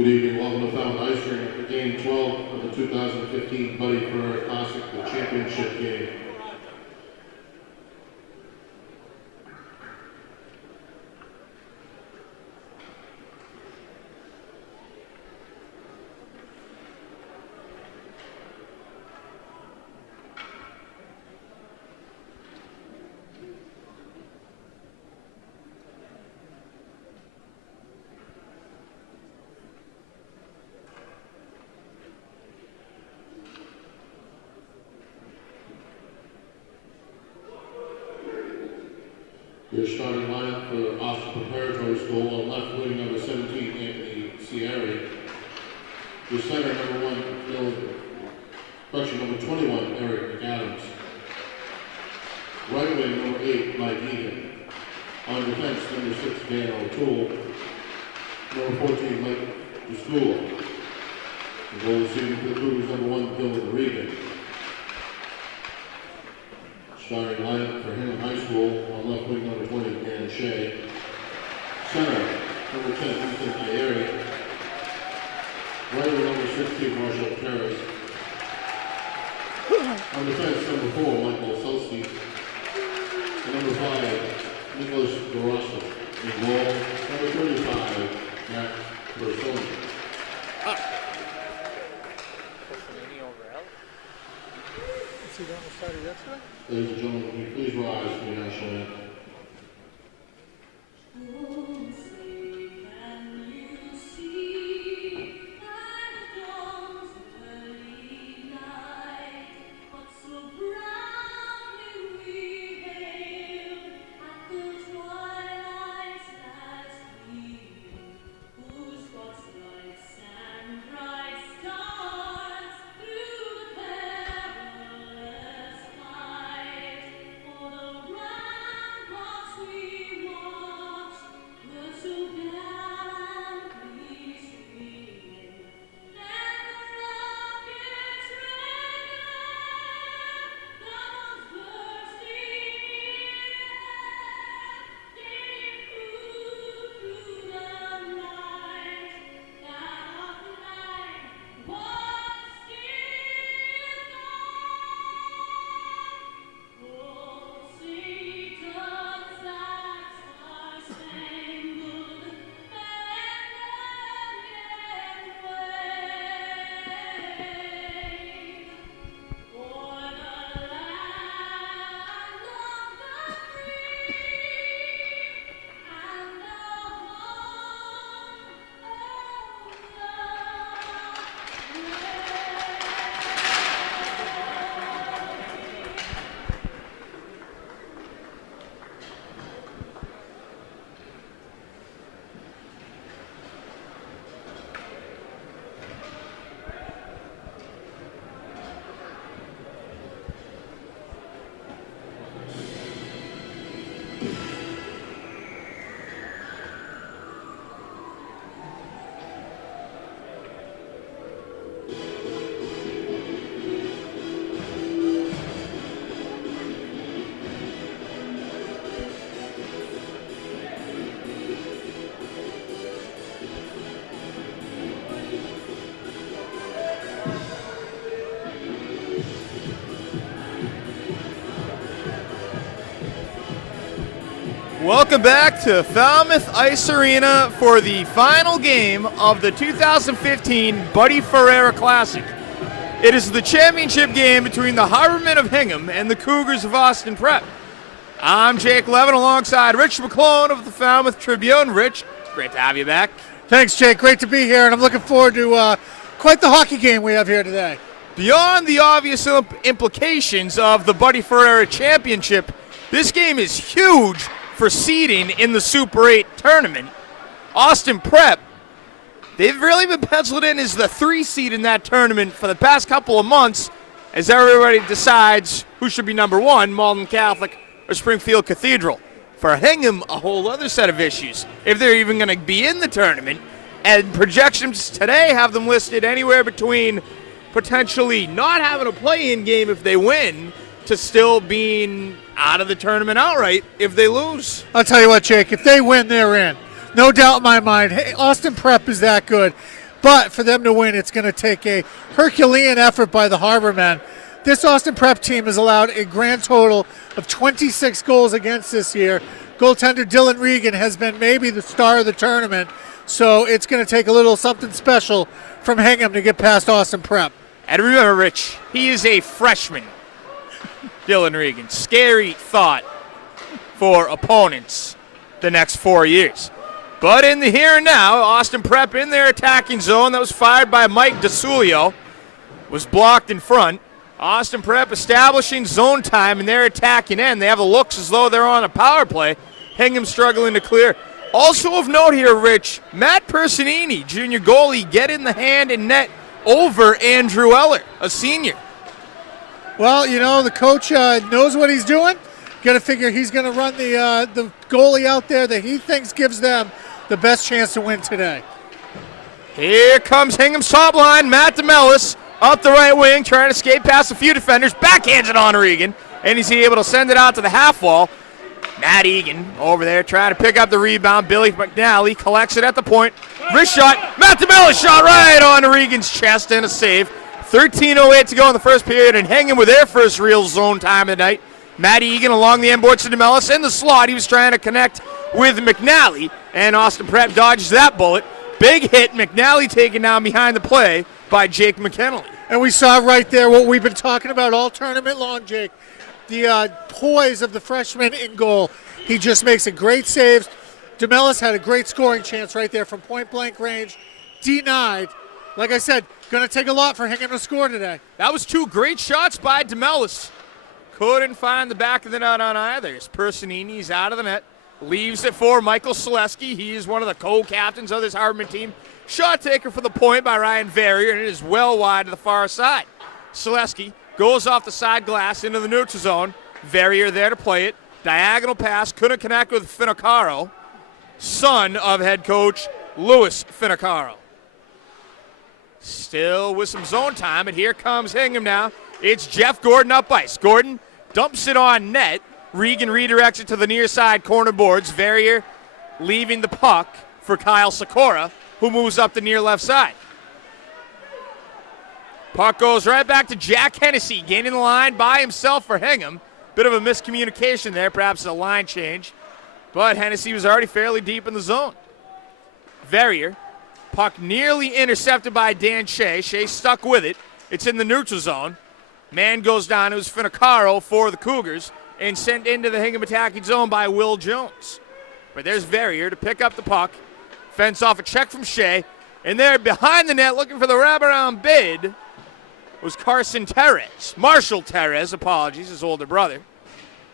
Good evening, welcome to Fountain Ice Rink for Game 12 of the 2015 Buddy Ferrera Classic, the championship game. Your starting lineup for Austin Preparatory School on left wing, number 17, Anthony Sierra. Your center, number 21, Eric McAdams. Right wing, number 8, Mike Hingham. On defense, number 6, Dan O'Toole. Number 14, Mike DeScula. The goal receiving for the Cougars, number 1, Dylan Regan. Starting lineup for Hingham High School on left wing, number 20, Dan Shea. Center, number 10, Ethan Ayeri. Right wing, number 16, Marshall Terrace. On defense, number 4, Michael Selski. And number 5, Nicholas Dorosa. In goal, number 35, Matt Bersoni. Ladies and gentlemen, can you please rise for the national anthem? Welcome back to Falmouth Ice Arena for the final game of the 2015 Buddy Ferrera Classic. It is the championship game between the Harbormen of Hingham and the Cougars of Austin Prep. I'm Jake Levin alongside Rich McClone of the Falmouth Tribune. Rich, great to have you back. Thanks, Jake. Great to be here, and I'm looking forward to quite the hockey game we have here today. Beyond the obvious implications of the Buddy Ferrera Championship, this game is huge for seeding in the Super 8 tournament. Austin Prep, they've really been penciled in as the 3 seed in that tournament for the past couple of months as everybody decides who should be number 1, Malden Catholic or Springfield Cathedral. For Hingham, a whole other set of issues, if they're even going to be in the tournament, and projections today have them listed anywhere between potentially not having a play-in game if they win to still being out of the tournament outright if they lose. I'll tell you what, Jake, if they win, they're in. No doubt in my mind. Hey, Austin Prep is that good. But for them to win, it's going to take a Herculean effort by the Harbor men. This Austin Prep team has allowed a grand total of 26 goals against this year. Goaltender Dylan Regan has been maybe the star of the tournament, so it's going to take a little something special from Hingham to get past Austin Prep. And remember, Rich, he is a freshman, Dylan Regan. Scary thought for opponents the next 4 years. But in the here and now, Austin Prep in their attacking zone that was fired by Mike DeSulio was blocked in front. Austin Prep establishing zone time in their attacking end. They have the looks as though they're on a power play. Hingham struggling to clear. Also of note here, Rich, Matt Personini, junior goalie, get in the hand and net over Andrew Eller, a senior. Well, you know, the coach knows what he's doing. Got to figure he's going to run the goalie out there that he thinks gives them the best chance to win today. Here comes Hingham's top line. Matt DeMellis up the right wing, trying to skate past a few defenders. Backhands it on Regan, and he's able to send it out to the half wall. Matt Egan over there trying to pick up the rebound. Billy McNally collects it at the point. Wrist shot. Matt DeMellis shot right on Regan's chest and a save. 13:08 to go in the first period, and Hingham with their first real zone time of the night. Matt Egan along the end boards to DeMellis in the slot. He was trying to connect with McNally, and Austin Prep dodges that bullet. Big hit. McNally taken down behind the play by Jake McKinley. And we saw right there what we've been talking about all tournament long, Jake. The poise of the freshman in goal. He just makes a great save. DeMellis had a great scoring chance right there from point-blank range. Denied. Like I said, going to take a lot for Hingham to score today. That was two great shots by DeMellis. Couldn't find the back of the net on either. As Personini's out of the net. Leaves it for Michael Selesky. He is one of the co-captains of this Hardman team. Shot taker for the point by Ryan Verrier, and it is well wide to the far side. Selesky goes off the side glass into the neutral zone. Verrier there to play it. Diagonal pass, couldn't connect with Finocchiaro, son of head coach Louis Finocchiaro. Still with some zone time, and here comes Hingham now. It's Jeff Gordon up ice. Gordon dumps it on net. Regan redirects it to the near side corner boards. Verrier leaving the puck for Kyle Sikora, who moves up the near left side. Puck goes right back to Jack Hennessy, gaining the line by himself for Hingham. Bit of a miscommunication there, perhaps a line change. But Hennessy was already fairly deep in the zone. Verrier, puck nearly intercepted by Dan Shea. Shea stuck with it. It's in the neutral zone. Man goes down. It was Finocchiaro for the Cougars and sent into the Hingham attacking zone by Will Jones. But there's Verrier to pick up the puck. Fence off a check from Shea. And there behind the net looking for the wraparound bid was Carson Terez. Marshall Terez, apologies, his older brother.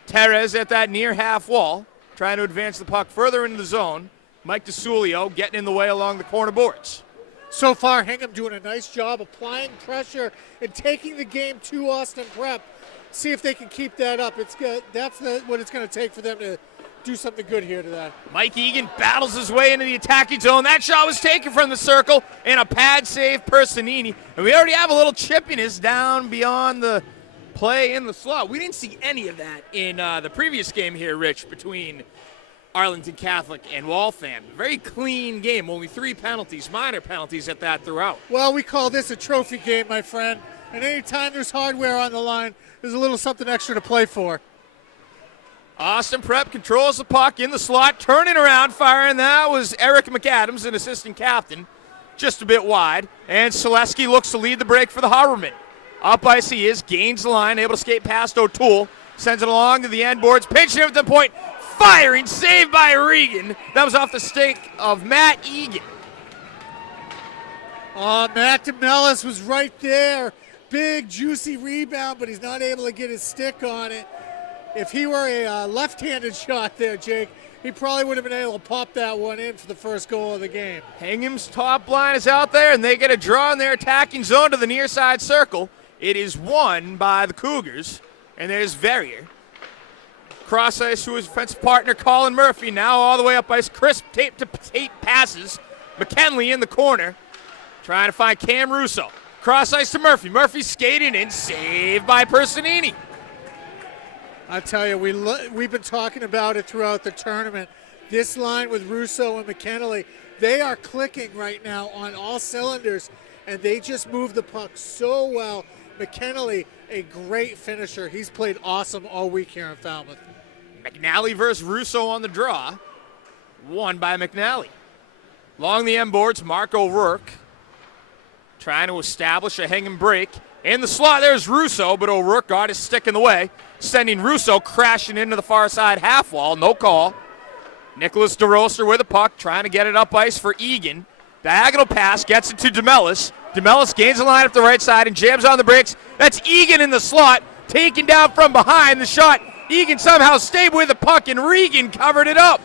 Terez at that near half wall, trying to advance the puck further into the zone. Mike DeSulio getting in the way along the corner boards. So far, Hingham doing a nice job applying pressure and taking the game to Austin Prep. See if they can keep that up. It's good. That's what it's going to take for them to do something good here today. Mike Egan battles his way into the attacking zone. That shot was taken from the circle, and a pad save Personini. And we already have a little chippiness down beyond the play in the slot. We didn't see any of that in the previous game here, Rich, between Arlington Catholic and Waltham. Very clean game, only 3 penalties, minor penalties at that throughout. Well, we call this a trophy game, my friend. And anytime there's hardware on the line, there's a little something extra to play for. Austin Prep controls the puck in the slot, turning around, firing. That was Eric McAdams, an assistant captain, just a bit wide. And Selesky looks to lead the break for the Harbormen. Up ice he is, gains the line, able to skate past O'Toole, sends it along to the end boards, pinching it at the point, firing, saved by Regan. That was off the stick of Matt Egan. Matt DeMellis was right there. Big, juicy rebound, but he's not able to get his stick on it. If he were a left-handed shot there, Jake, he probably would have been able to pop that one in for the first goal of the game. Hingham's top line is out there, and they get a draw in their attacking zone to the near side circle. It is won by the Cougars, and there's Verrier. Cross ice to his defensive partner, Colin Murphy, now all the way up ice. Crisp tape-to-tape passes. McKinley in the corner, trying to find Cam Russo. Cross ice to Murphy. Murphy skating in, saved by Personini. I tell you, we've been talking about it throughout the tournament. This line with Russo and McKinley, they are clicking right now on all cylinders, and they just move the puck so well. McKinley, a great finisher. He's played awesome all week here in Falmouth. McNally versus Russo on the draw. Won by McNally. Along the end boards, Mark O'Rourke trying to establish a Hingham break. In the slot, there's Russo, but O'Rourke got his stick in the way, sending Russo crashing into the far side half wall. No call. Nicholas DeRoster with a puck, trying to get it up ice for Egan. Diagonal pass, gets it to DeMellis. DeMellis gains the line up the right side and jams on the brakes. That's Egan in the slot, taken down from behind. The shot, Egan somehow stayed with the puck, and Regan covered it up.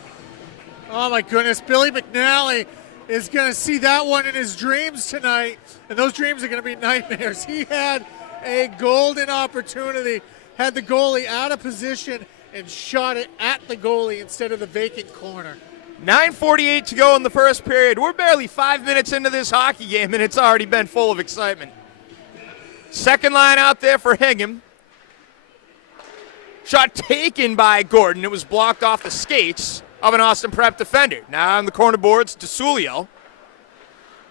Oh my goodness, Billy McNally is going to see that one in his dreams tonight, and those dreams are going to be nightmares. He had a golden opportunity, had the goalie out of position, and shot it at the goalie instead of the vacant corner. 9:48 to go in the first period. We're barely 5 minutes into this hockey game, and it's already been full of excitement. Second line out there for Hingham. Shot taken by Gordon. It was blocked off the skates of an Austin Prep defender. Now on the corner boards, DeSulio.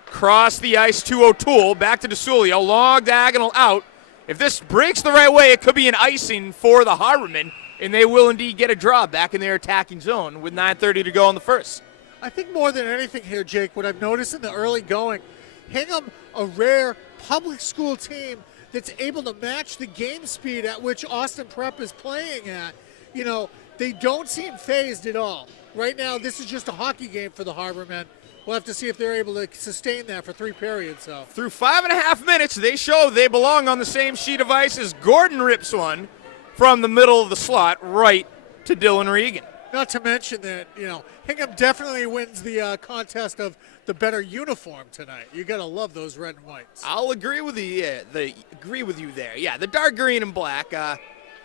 Cross the ice to O'Toole. Back to DeSulio. Long diagonal out. If this breaks the right way, it could be an icing for the Harbormen, and they will indeed get a draw back in their attacking zone with 9:30 to go in the first. I think more than anything here, Jake, what I've noticed in the early going, Hingham, a rare public school team that's able to match the game speed at which Austin Prep is playing at. You know, they don't seem phased at all. Right now, this is just a hockey game for the Harbormen. We'll have to see if they're able to sustain that for 3 periods. So through 5.5 minutes, they show they belong on the same sheet of ice as Gordon rips one from the middle of the slot right to Dylan Regan. Not to mention that, you know, Hingham definitely wins the contest of the better uniform tonight. You got to love those red and whites. I'll agree with you. Yeah, agree with you there. Yeah, the dark green and black.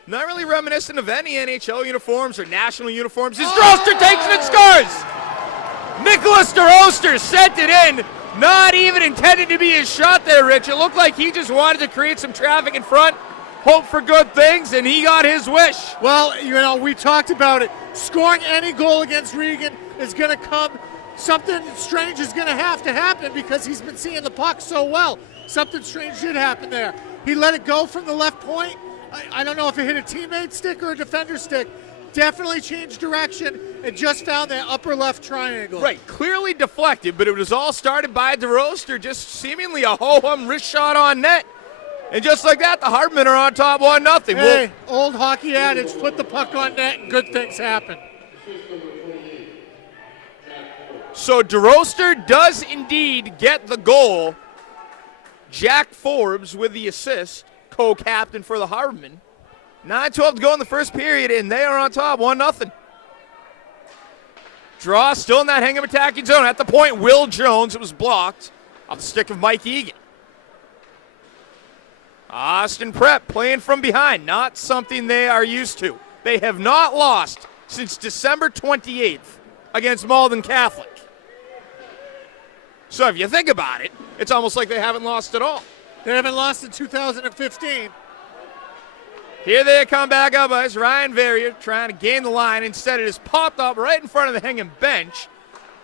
Not really reminiscent of any NHL uniforms or national uniforms. As DeRoster takes it and scores! Nicholas DeRoster sent it in. Not even intended to be his shot there, Rich. It looked like he just wanted to create some traffic in front, hope for good things, and he got his wish. Well, you know, we talked about it. Scoring any goal against Regan is going to come. Something strange is going to have to happen because he's been seeing the puck so well. Something strange did happen there. He let it go from the left point. I don't know if it hit a teammate's stick or a defender's stick. Definitely changed direction and just found that upper left triangle. Right, clearly deflected, but it was all started by DeRoster, just seemingly a ho-hum wrist shot on net. And just like that, the Harbormen are on top 1-0. Hey, old hockey adage, put the puck on net and good things happen. So DeRoster does indeed get the goal. Jack Forbes with the assist, co-captain for the Harbormen. 9:12 to go in the first period, and they are on top 1-0. Draw still in that Hingham attacking zone. At the point, Will Jones, it was blocked off the stick of Mike Egan. Austin Prep playing from behind, not something they are used to. They have not lost since December 28th against Malden Catholic. So if you think about it, it's almost like they haven't lost at all. They haven't lost in 2015. Here they come back up ice. Ryan Verrier trying to gain the line. Instead, it is popped up right in front of the Hingham bench.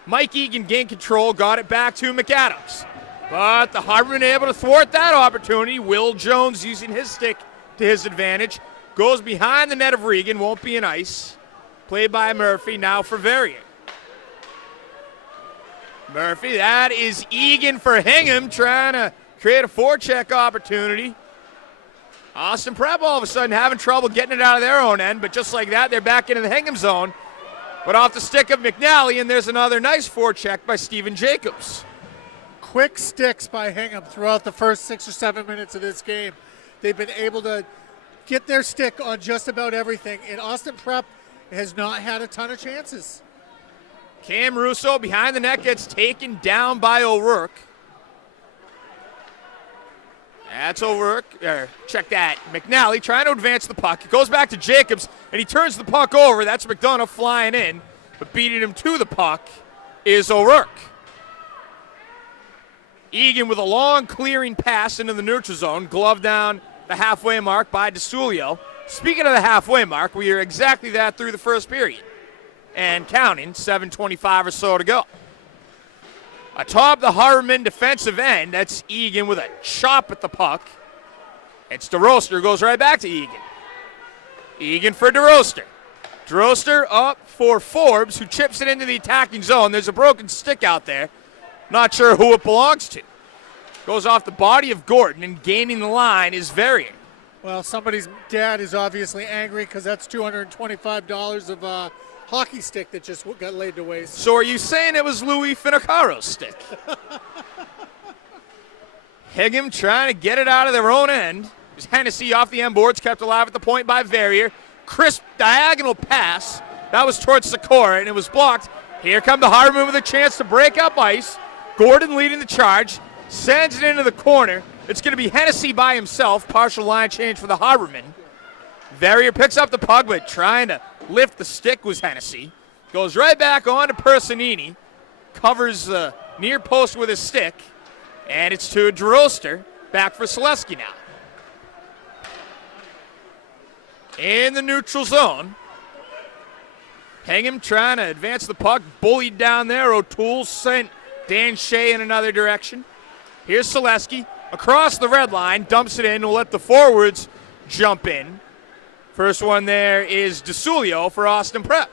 Mike Egan gained control, got it back to McAdams. But the Harbormen able to thwart that opportunity. Will Jones using his stick to his advantage. Goes behind the net of Regan, won't be an ice. Played by Murphy, now for Verrier. Murphy, that is Egan for Hingham, trying to create a forecheck opportunity. Austin Prep all of a sudden having trouble getting it out of their own end, but just like that, they're back into the Hingham zone. But off the stick of McNally, and there's another nice forecheck by Steven Jacobs. Quick sticks by Hingham throughout the first 6 or 7 minutes of this game. They've been able to get their stick on just about everything, and Austin Prep has not had a ton of chances. Cam Russo behind the net gets taken down by O'Rourke. That's O'Rourke. Check that. McNally trying to advance the puck. It goes back to Jacobs, and he turns the puck over. That's McDonough flying in, but beating him to the puck is O'Rourke. Egan with a long clearing pass into the neutral zone. Glove down the halfway mark by DeSulio. Speaking of the halfway mark, we are exactly that through the first period. and counting, 7:25 or so to go. Atop the Harriman defensive end, that's Egan with a chop at the puck. It's DeRoster, goes right back to Egan. Egan for DeRoster. DeRoster up for Forbes, who chips it into the attacking zone. There's a broken stick out there. Not sure who it belongs to. Goes off the body of Gordon, and gaining the line is Varian. Well, somebody's dad is obviously angry because that's $225 of hockey stick that just got laid to waste. So are you saying it was Louis Finocchiaro's stick? Hingham trying to get it out of their own end. There's Hennessy off the end boards, kept alive at the point by Verrier. Crisp diagonal pass. That was towards Sikora, and it was blocked. Here come the Harriman with a chance to break up ice. Gordon leading the charge. Sends it into the corner. It's going to be Hennessy by himself. Partial line change for the Harriman. Verrier picks up the puck, but trying to lift the stick was Hennessy. Goes right back on to Personini. Covers the near post with his stick. And it's to DeRoster. Back for Selesky now. In the neutral zone. Hingham trying to advance the puck. Bullied down there. O'Toole sent Dan Shea in another direction. Here's Selesky. Across the red line. Dumps it in. We'll let the forwards jump in. First one there is DeSulio for Austin Prep.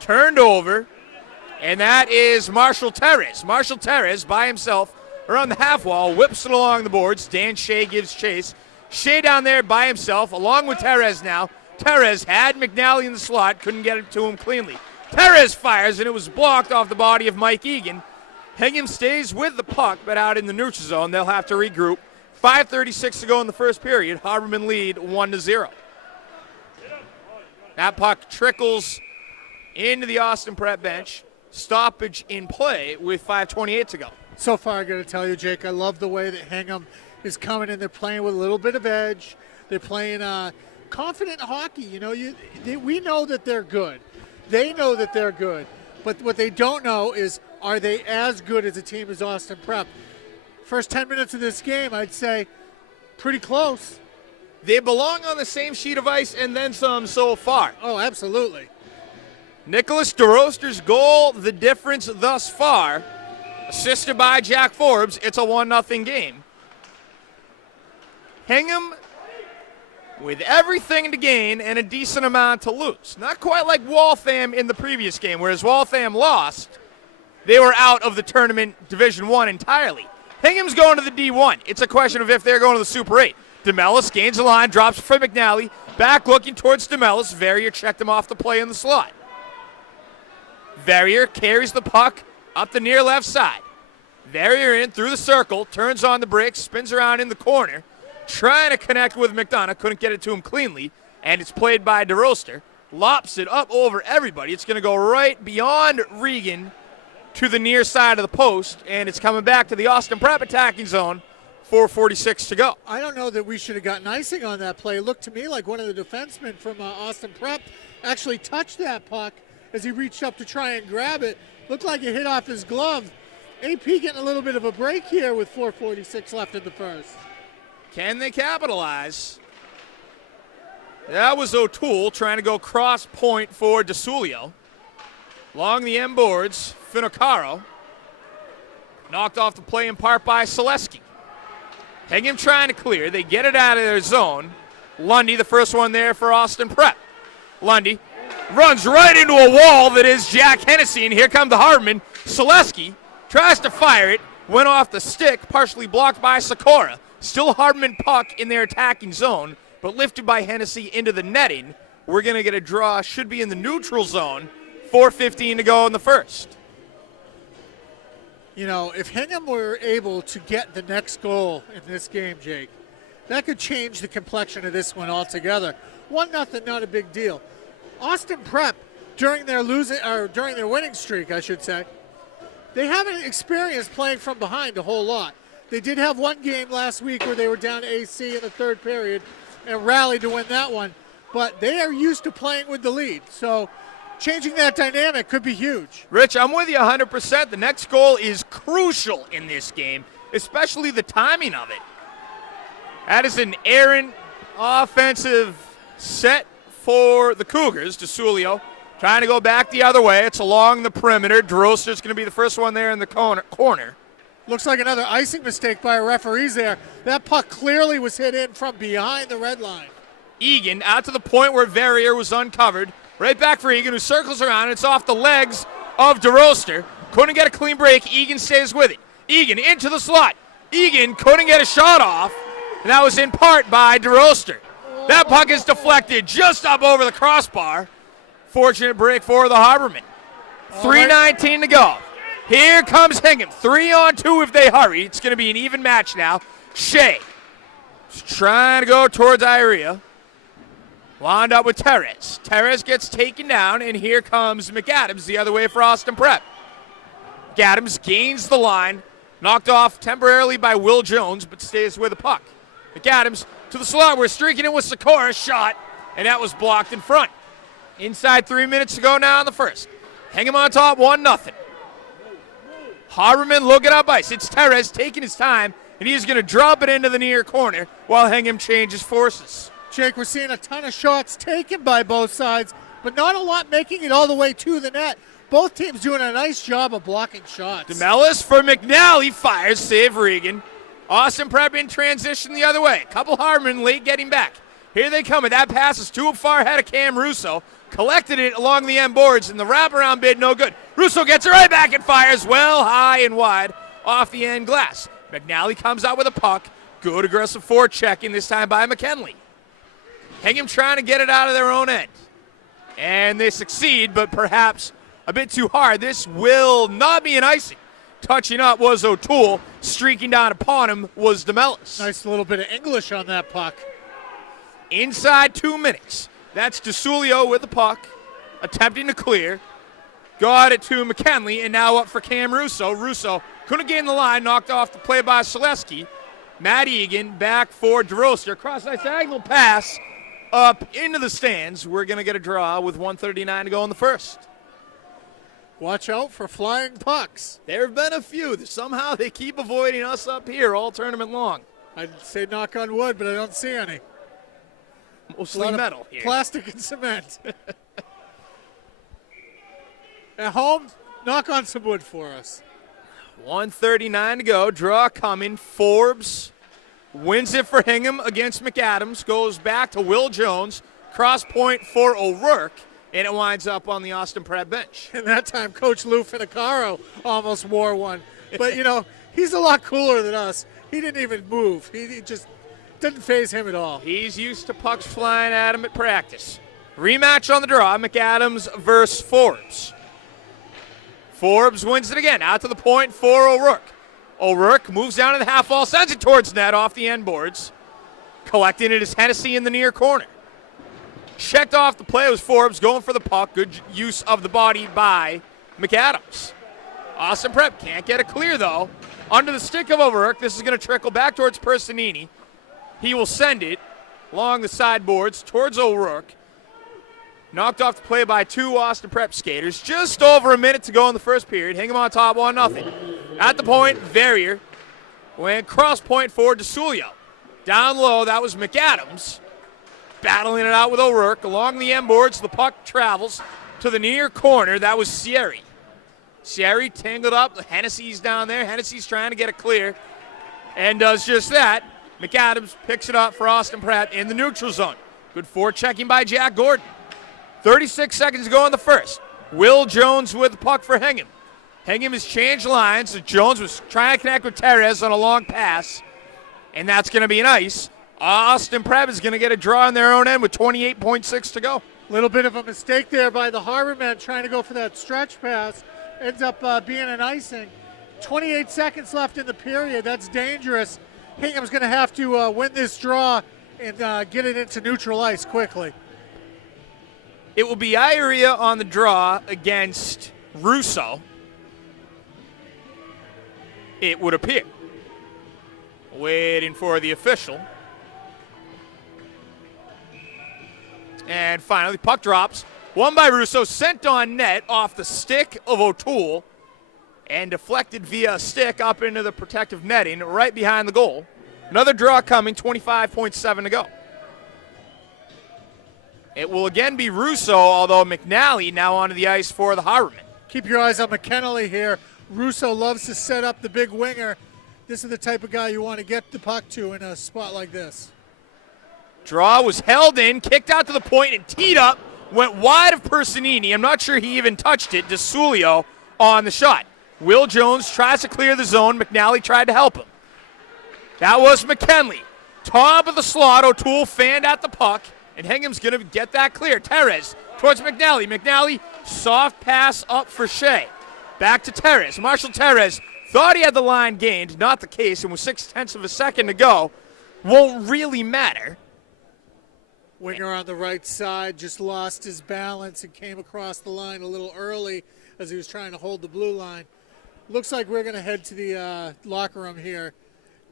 Turned over, and that is Marshall Terez. Marshall Terez by himself around the half wall, whips it along the boards. Dan Shea gives chase. Shea down there by himself, along with Terez now. Terez had McNally in the slot, couldn't get it to him cleanly. Terez fires, and it was blocked off the body of Mike Egan. Hingham stays with the puck, but out in the neutral zone. They'll have to regroup. 5:36 to go in the first period. Harriman lead 1-0. That puck trickles into the Austin Prep bench. Stoppage in play with 5:28 to go. So far, I got to tell you, Jake, I love the way that Hingham is coming in. They're playing with a little bit of edge. They're playing confident hockey. You know, we know that they're good. They know that they're good. But what they don't know is, are they as good as a team as Austin Prep? First 10 minutes of this game, I'd say pretty close. They belong on the same sheet of ice and then some so far. Oh, absolutely. Nicholas DeRoster's goal, the difference thus far, assisted by Jack Forbes. It's a 1-0 game. Hingham with everything to gain and a decent amount to lose. Not quite like Waltham in the previous game, whereas Waltham lost, they were out of the tournament Division I entirely. Hingham's going to the D1. It's a question of if they're going to the Super 8. DeMellis gains the line, drops for McNally. Back looking towards DeMellis. Verrier checked him off the play in the slot. Verrier carries the puck up the near left side. Verrier in through the circle, turns on the brakes, spins around in the corner, trying to connect with McDonough. Couldn't get it to him cleanly, and it's played by DeRoster. Lops it up over everybody. It's going to go right beyond Regan to the near side of the post, and it's coming back to the Austin Prep attacking zone. 4:46 to go. I don't know that we should have gotten icing on that play. It looked to me like one of the defensemen from Austin Prep actually touched that puck as he reached up to try and grab it. Looked like it hit off his glove. AP getting a little bit of a break here with 4:46 left in the first. Can they capitalize? That was O'Toole trying to go cross point for DeSulio. Along the end boards, Finocchiaro. Knocked off the play in part by Selesky. Hingham trying to clear. They get it out of their zone. Lundy, the first one there for Austin Prep. Lundy runs right into a wall that is Jack Hennessy, and here comes the Hardiman. Selesky tries to fire it. Went off the stick, partially blocked by Sikora. Still a Hardiman puck in their attacking zone, but lifted by Hennessy into the netting. We're going to get a draw. Should be in the neutral zone. 4:15 to go in the first. You know, if Hingham were able to get the next goal in this game, Jake, that could change the complexion of this one altogether. 1-0, not a big deal. Austin Prep, during their winning streak, I should say, they haven't experienced playing from behind a whole lot. They did have one game last week where they were down to AC in the third period and rallied to win that one, but they are used to playing with the lead. So changing that dynamic could be huge. Rich, I'm with you 100%. The next goal is crucial in this game, especially the timing of it. That is an errant offensive set for the Cougars. DeSulio Trying to go back the other way. It's along the perimeter. DeRoster's going to be the first one there in the corner. Looks like another icing mistake by referees there. That puck clearly was hit in from behind the red line. Egan out to the point where Verrier was uncovered. Right back for Egan, who circles around. It's off the legs of DeRoster. Couldn't get a clean break. Egan stays with it. Egan into the slot. Egan couldn't get a shot off, and that was in part by DeRoster. That puck is deflected just up over the crossbar. Fortunate break for the Harbormen. 3:19 to go. Here comes Hingham. 3-on-2 if they hurry. It's going to be an even match now. Shea is trying to go towards Iria. Wound up with Terez. Terez gets taken down, and here comes McAdams the other way for Austin Prep. McAdams gains the line, knocked off temporarily by Will Jones, but stays with the puck. McAdams to the slot. We're streaking in with Sikora. Shot, and that was blocked in front. Inside 3 minutes to go now in the first. Hingham on top, 1-0. Harborman looking up ice. It's Terez taking his time, and he's going to drop it into the near corner while Hingham changes forces. Jake, we're seeing a ton of shots taken by both sides, but not a lot making it all the way to the net. Both teams doing a nice job of blocking shots. DeMellis for McNally fires, save Regan. Austin Prep in transition the other way. Couple Harborman late getting back. Here they come, and that pass is too far ahead of Cam Russo. Collected it along the end boards, and the wraparound bid no good. Russo gets it right back and fires well high and wide off the end glass. McNally comes out with a puck. Good aggressive forechecking, this time by McKinley. Hingham trying to get it out of their own end. And they succeed, but perhaps a bit too hard. This will not be an icing. Touching up was O'Toole. Streaking down upon him was DeMellis. Nice little bit of English on that puck. Inside 2 minutes. That's DeSulio with the puck, attempting to clear. Got it to McKinley, and now up for Cam Russo. Russo couldn't gain the line, knocked off the play by Selesky. Matt Egan back for DeRoster. Cross-ice diagonal pass up into the stands. We're going to get a draw with 1:39 to go in the first. Watch out for flying pucks. There have been a few. Somehow they keep avoiding us up here all tournament long. I'd say knock on wood, but I don't see any. Mostly metal here. Plastic and cement. At home, knock on some wood for us. 1:39 to go. Draw coming. Forbes wins it for Hingham against McAdams. Goes back to Will Jones. Cross point for O'Rourke. And it winds up on the Austin Prep bench. And that time, Coach Lou Finicaro almost wore one. But, he's a lot cooler than us. He didn't even move. He just didn't faze him at all. He's used to pucks flying at him at practice. Rematch on the draw, McAdams versus Forbes. Forbes wins it again, out to the point for O'Rourke. O'Rourke moves down to the half wall, sends it towards net off the end boards. Collecting it is Hennessy in the near corner. Checked off the play was Forbes going for the puck. Good use of the body by McAdams. Austin Prep can't get it clear, though. Under the stick of O'Rourke, this is going to trickle back towards Personini. He will send it along the sideboards towards O'Rourke. Knocked off the play by two Austin Prep skaters. Just over a minute to go in the first period. Hingham on top, 1-0. At the point, Verrier went cross point for DeSulio. Down low, that was McAdams. Battling it out with O'Rourke. Along the end boards, the puck travels to the near corner. That was Sierri. Sierri tangled up. Hennessy's down there. Hennessy's trying to get it clear and does just that. McAdams picks it up for Austin Pratt in the neutral zone. Good forechecking by Jack Gordon. 36 seconds to go in the first. Will Jones with the puck for Hingham. Hingham has changed lines. Jones was trying to connect with Terez on a long pass, and that's going to be an ice. Austin Pratt is going to get a draw on their own end with 28.6 to go. Little bit of a mistake there by the Harbormen trying to go for that stretch pass. Ends up being an icing. 28 seconds left in the period. That's dangerous. Hingham's going to have to win this draw and get it into neutral ice quickly. It will be Iria on the draw against Russo, it would appear. Waiting for the official. And finally, puck drops. Won by Russo, sent on net off the stick of O'Toole and deflected via stick up into the protective netting right behind the goal. Another draw coming, 25.7 to go. It will again be Russo, although McNally now onto the ice for the Harbormen. Keep your eyes on McKennelly here. Russo loves to set up the big winger. This is the type of guy you want to get the puck to in a spot like this. Draw was held in, kicked out to the point, and teed up. Went wide of Personini. I'm not sure he even touched it. DeSulio on the shot. Will Jones tries to clear the zone. McNally tried to help him. That was McKinley. Top of the slot. O'Toole fanned at the puck, and Hingham's going to get that clear. Terez towards McNally. McNally, soft pass up for Shea. Back to Terez. Marshall Terez thought he had the line gained. Not the case, and with 0.6 of a second to go, won't really matter. Winger on the right side just lost his balance and came across the line a little early as he was trying to hold the blue line. Looks like we're going to head to the locker room here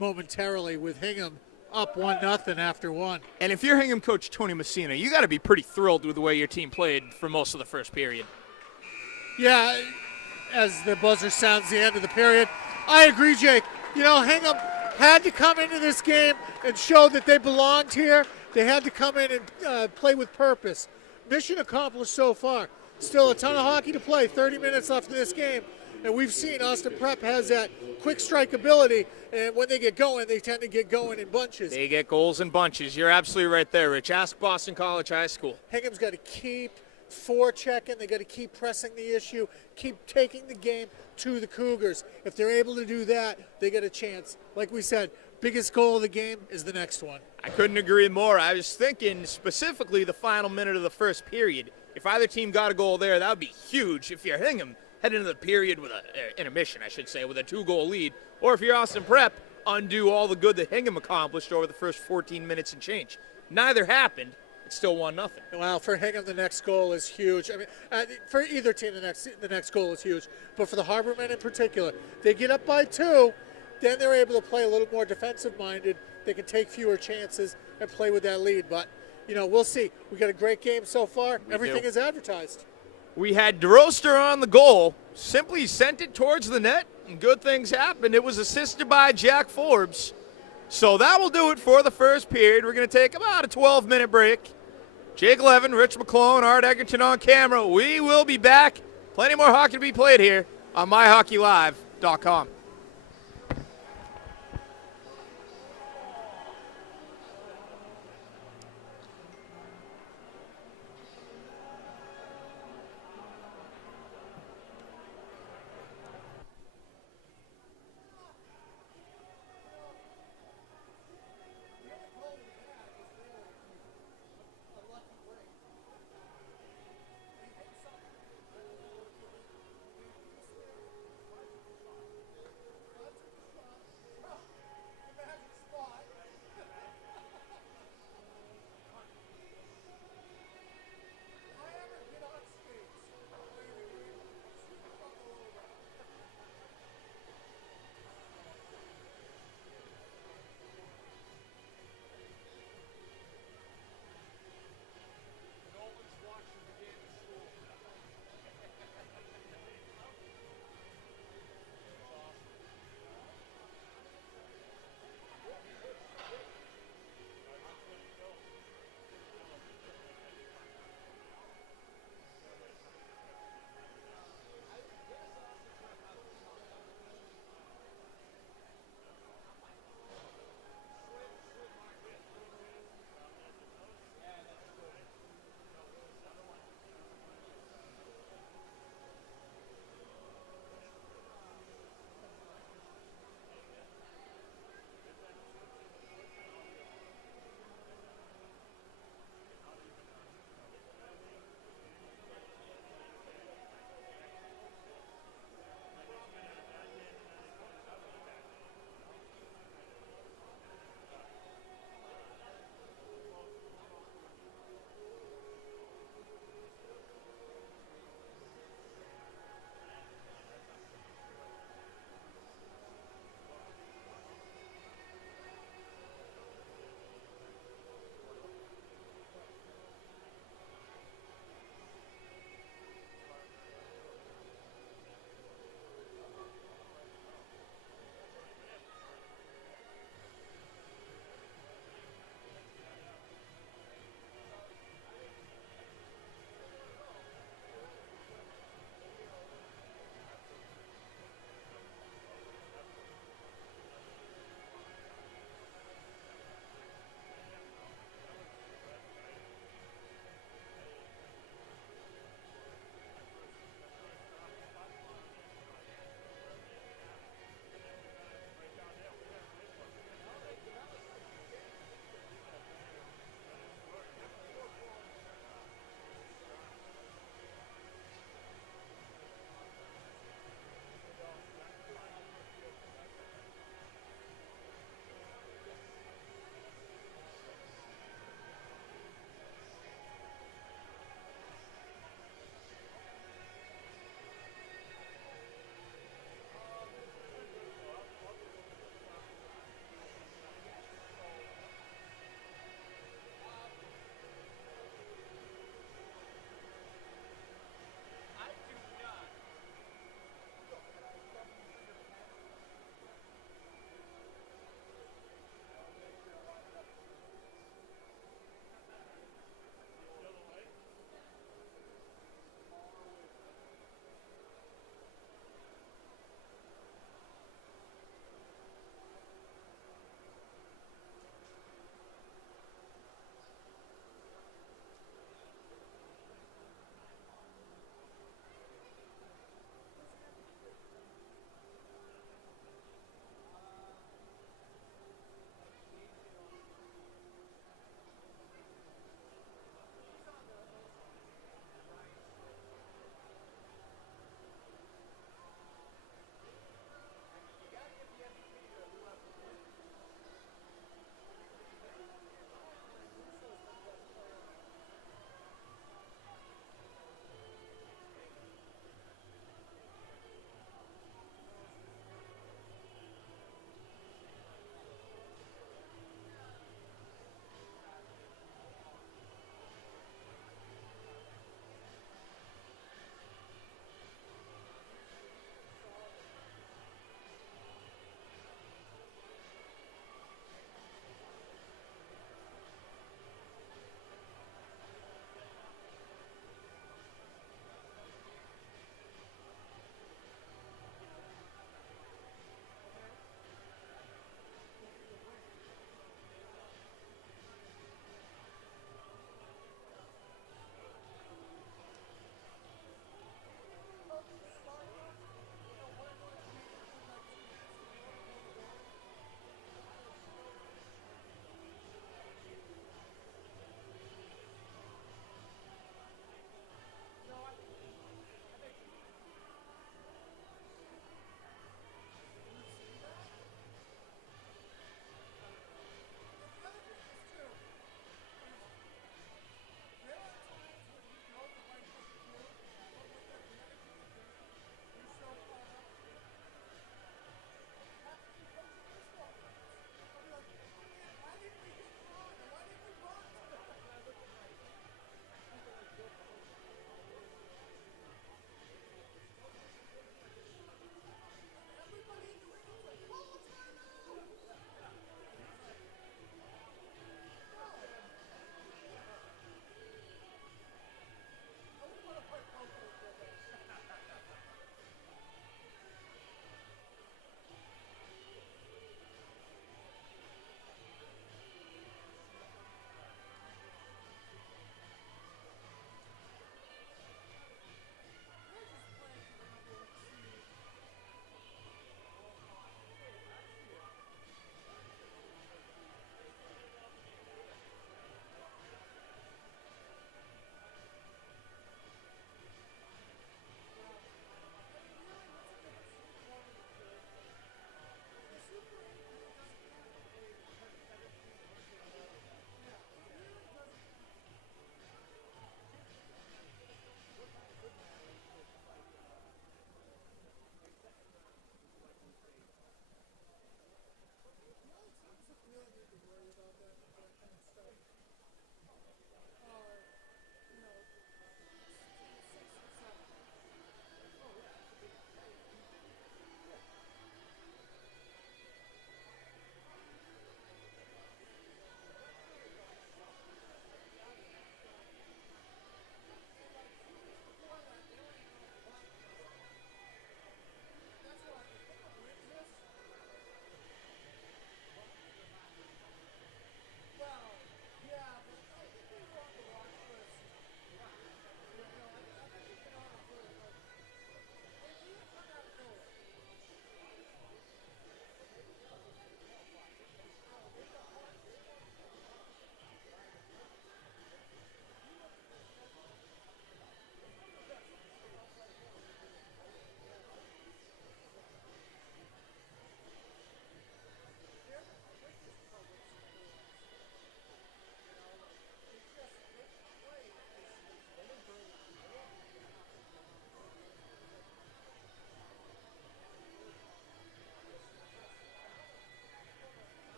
momentarily with Hingham up 1-0 after one. And if you're Hingham coach Tony Messina, you got to be pretty thrilled with the way your team played for most of the first period. Yeah, as the buzzer sounds the end of the period. I agree, Jake. You know, Hingham had to come into this game and show that they belonged here. They had to come in and play with purpose. Mission accomplished so far. Still a ton of hockey to play, 30 minutes left in this game. And we've seen Austin Prep has that quick strike ability, and when they get going, they tend to get going in bunches. They get goals in bunches. You're absolutely right there, Rich. Ask Boston College High School. Hingham's got to keep forechecking. They got to keep pressing the issue, keep taking the game to the Cougars. If they're able to do that, they get a chance. Like we said, biggest goal of the game is the next one. I couldn't agree more. I was thinking specifically the final minute of the first period. If either team got a goal there, that would be huge. If you're Hingham, head into the period with an intermission, I should say, with a 2-goal lead. Or if you're Austin Prep, undo all the good that Hingham accomplished over the first 14 minutes and change. Neither happened. It's still 1-0. Well, for Hingham, the next goal is huge. I mean, for either team, the next goal is huge. But for the Harbormen in particular, they get up by 2, then they're able to play a little more defensive-minded. They can take fewer chances and play with that lead. But, you know, we'll see. We got a great game so far. Everything is advertised. We had DeRoster on the goal, simply sent it towards the net, and good things happened. It was assisted by Jack Forbes. So that will do it for the first period. We're going to take about a 12-minute break. Jake Levin, Rich McClone, Art Egerton on camera. We will be back. Plenty more hockey to be played here on MyHockeyLIve.com.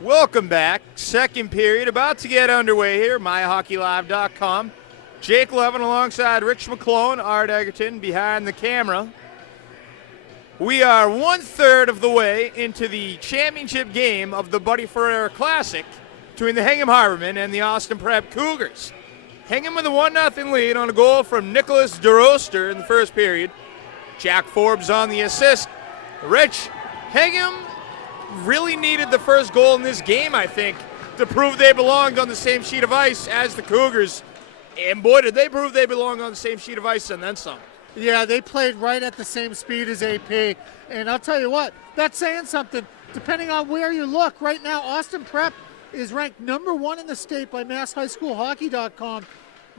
Welcome back. Second period about to get underway here. MyHockeyLIve.com. Jake Levin alongside Rich McClone, Art Egerton behind the camera. We are 1/3 of the way into the championship game of the Buddy Ferreira Classic between the Hingham Harbormen and the Austin Prep Cougars. Hingham with a 1-0 lead on a goal from Nicholas DeRoster in the first period. Jack Forbes on the assist. Rich, Hingham really needed the first goal in this game, I think, to prove they belonged on the same sheet of ice as the Cougars. And boy, did they prove they belong on the same sheet of ice and then some. Yeah, they played right at the same speed as AP. And I'll tell you what, that's saying something. Depending on where you look, right now, Austin Prep is ranked number 1 in the state by MassHighSchoolHockey.com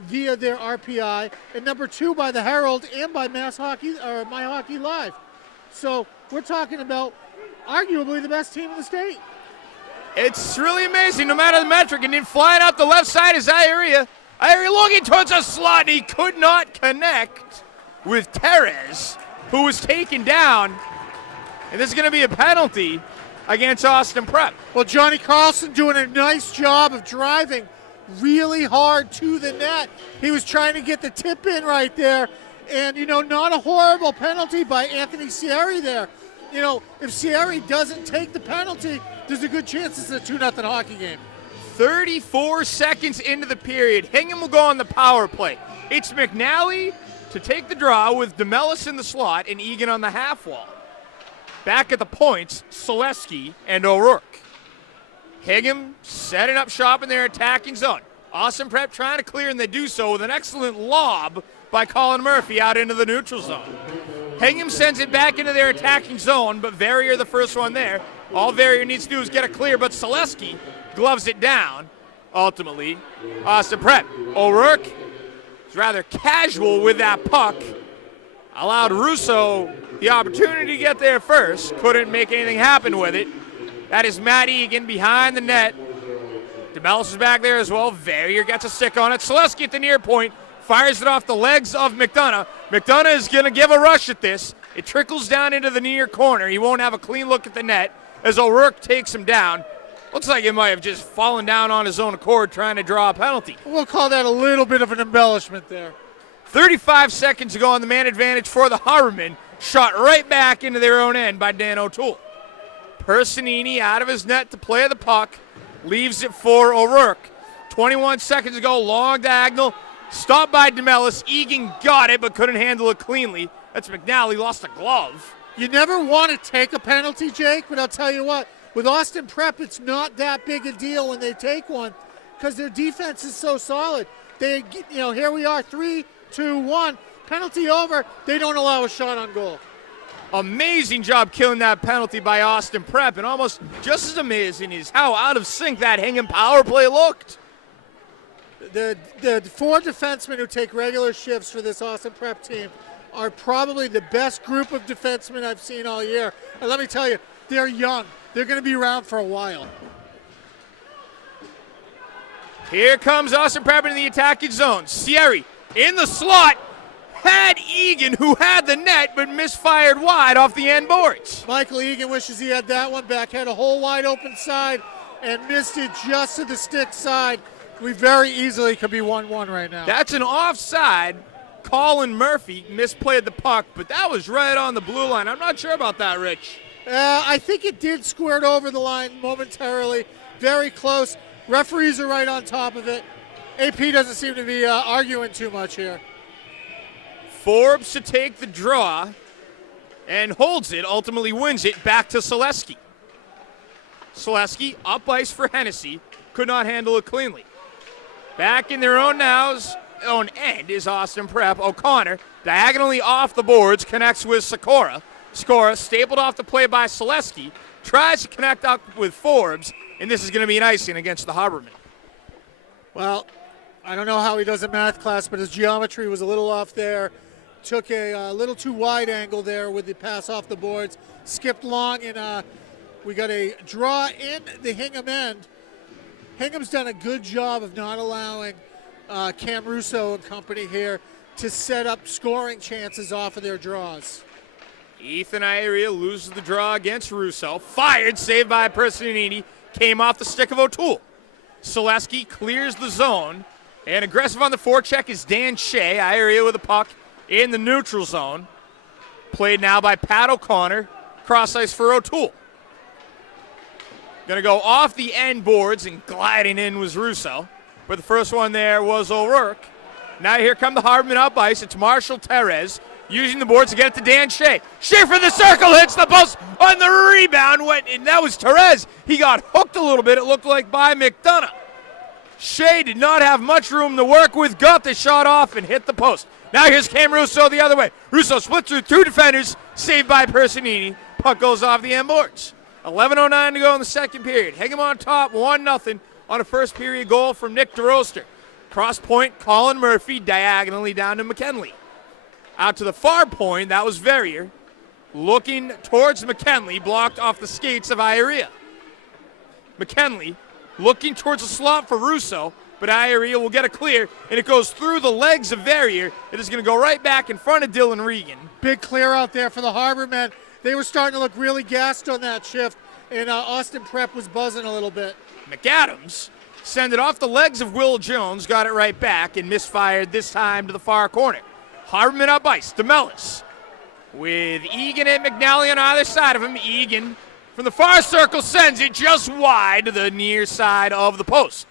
via their RPI, and number 2 by the Herald and by MyHockeyLIve. So we're talking about arguably the best team in the state. It's really amazing, no matter the metric. And then flying out the left side is Ieria. Ieria looking towards a slot, and he could not connect with Perez, who was taken down. And this is going to be a penalty against Austin Prep. Well, Johnny Carlson doing a nice job of driving really hard to the net. He was trying to get the tip in right there. And, not a horrible penalty by Anthony Sierri there. If Sierri doesn't take the penalty, there's a good chance it's a 2-0 hockey game. 34 seconds into the period. Hingham will go on the power play. It's McNally to take the draw with DeMellis in the slot and Egan on the half wall. Back at the points, Selesky and O'Rourke. Hingham setting up shop in their attacking zone. Austin Prep trying to clear, and they do so with an excellent lob by Colin Murphy out into the neutral zone. Hingham sends it back into their attacking zone, but Verrier the first one there. All Verrier needs to do is get a clear, but Selesky gloves it down. Ultimately, Austin Prep. O'Rourke is rather casual with that puck. Allowed Russo the opportunity to get there first. Couldn't make anything happen with it. That is Matt Egan behind the net. DeMellis is back there as well. Verrier gets a stick on it. Selesky at the near point. Fires it off the legs of McDonough. McDonough is going to give a rush at this. It trickles down into the near corner. He won't have a clean look at the net as O'Rourke takes him down. Looks like he might have just fallen down on his own accord trying to draw a penalty. We'll call that a little bit of an embellishment there. 35 seconds ago on the man advantage for the Harbormen. Shot right back into their own end by Dan O'Toole. Personini out of his net to play the puck. Leaves it for O'Rourke. 21 seconds ago, long diagonal. Stopped by DeMellis. Egan got it, but couldn't handle it cleanly. That's McNally, lost a glove. You never want to take a penalty, Jake, but I'll tell you what. With Austin Prep, it's not that big a deal when they take one because their defense is so solid. They, here we are, 3, 2, 1. Penalty over. They don't allow a shot on goal. Amazing job killing that penalty by Austin Prep, and almost just as amazing is how out of sync that Hingham power play looked. The 4 defensemen who take regular shifts for this Austin Prep team are probably the best group of defensemen I've seen all year. And let me tell you, they're young. They're going to be around for a while. Here comes Austin Prep in the attacking zone. Sierri in the slot. Had Egan, who had the net, but misfired wide off the end boards. Michael Egan wishes he had that one back. Had a whole wide open side and missed it just to the stick side. We very easily could be 1-1 right now. That's an offside. Colin Murphy misplayed the puck, but that was right on the blue line. I'm not sure about that, Rich. I think it did squirt over the line momentarily. Very close. Referees are right on top of it. AP doesn't seem to be arguing too much here. Forbes to take the draw and holds it, ultimately wins it back to Selesky. Selesky up ice for Hennessy, could not handle it cleanly. Back in their own end is Austin Prep. O'Connor diagonally off the boards, connects with Sikora. Sikora stapled off the play by Selesky, tries to connect up with Forbes, and this is going to be an icing against the Harbormen. Well, I don't know how he does in math class, but his geometry was a little off there. Took a little too wide angle there with the pass off the boards. Skipped long, and we got a draw in the Hingham end. Hingham's done a good job of not allowing Cam Russo and company here to set up scoring chances off of their draws. Ethan Ieria loses the draw against Russo. Fired, saved by Personini. came off the stick of O'Toole. Selesky clears the zone, and aggressive on the forecheck is Dan Shea. Area with the puck in the neutral zone. Played now by Pat O'Connor. Cross ice for O'Toole. Going to go off the end boards, and gliding in was Russo. But the first one there was O'Rourke. Now here come the Hardman up ice. It's Marshall Terez using the boards to get it to Dan Shea. Shea for the circle, hits the post on the rebound. And that was Terez. He got hooked a little bit, it looked like, by McDonough. Shea did not have much room to work with, got the shot off and hit the post. Now here's Cam Russo the other way. Russo split through 2 defenders, saved by Personini. Puck goes off the end boards. 11:09 to go in the second period. Hingham on top, 1-0 on a first period goal from Nick DeRoster. Cross point, Colin Murphy diagonally down to McKinley. Out to the far point, that was Verrier. Looking towards McKinley, blocked off the skates of Ioria. McKinley looking towards the slot for Russo, but Ioria will get a clear, and it goes through the legs of Verrier. It is going to go right back in front of Dylan Regan. Big clear out there for the Harbor men. They were starting to look really gassed on that shift, and Austin Prep was buzzing a little bit. McAdams sent it off the legs of Will Jones, got it right back, and misfired this time to the far corner. Harberman up ice, DeMellis with Egan and McNally on either side of him. Egan from the far circle sends it just wide to the near side of the post.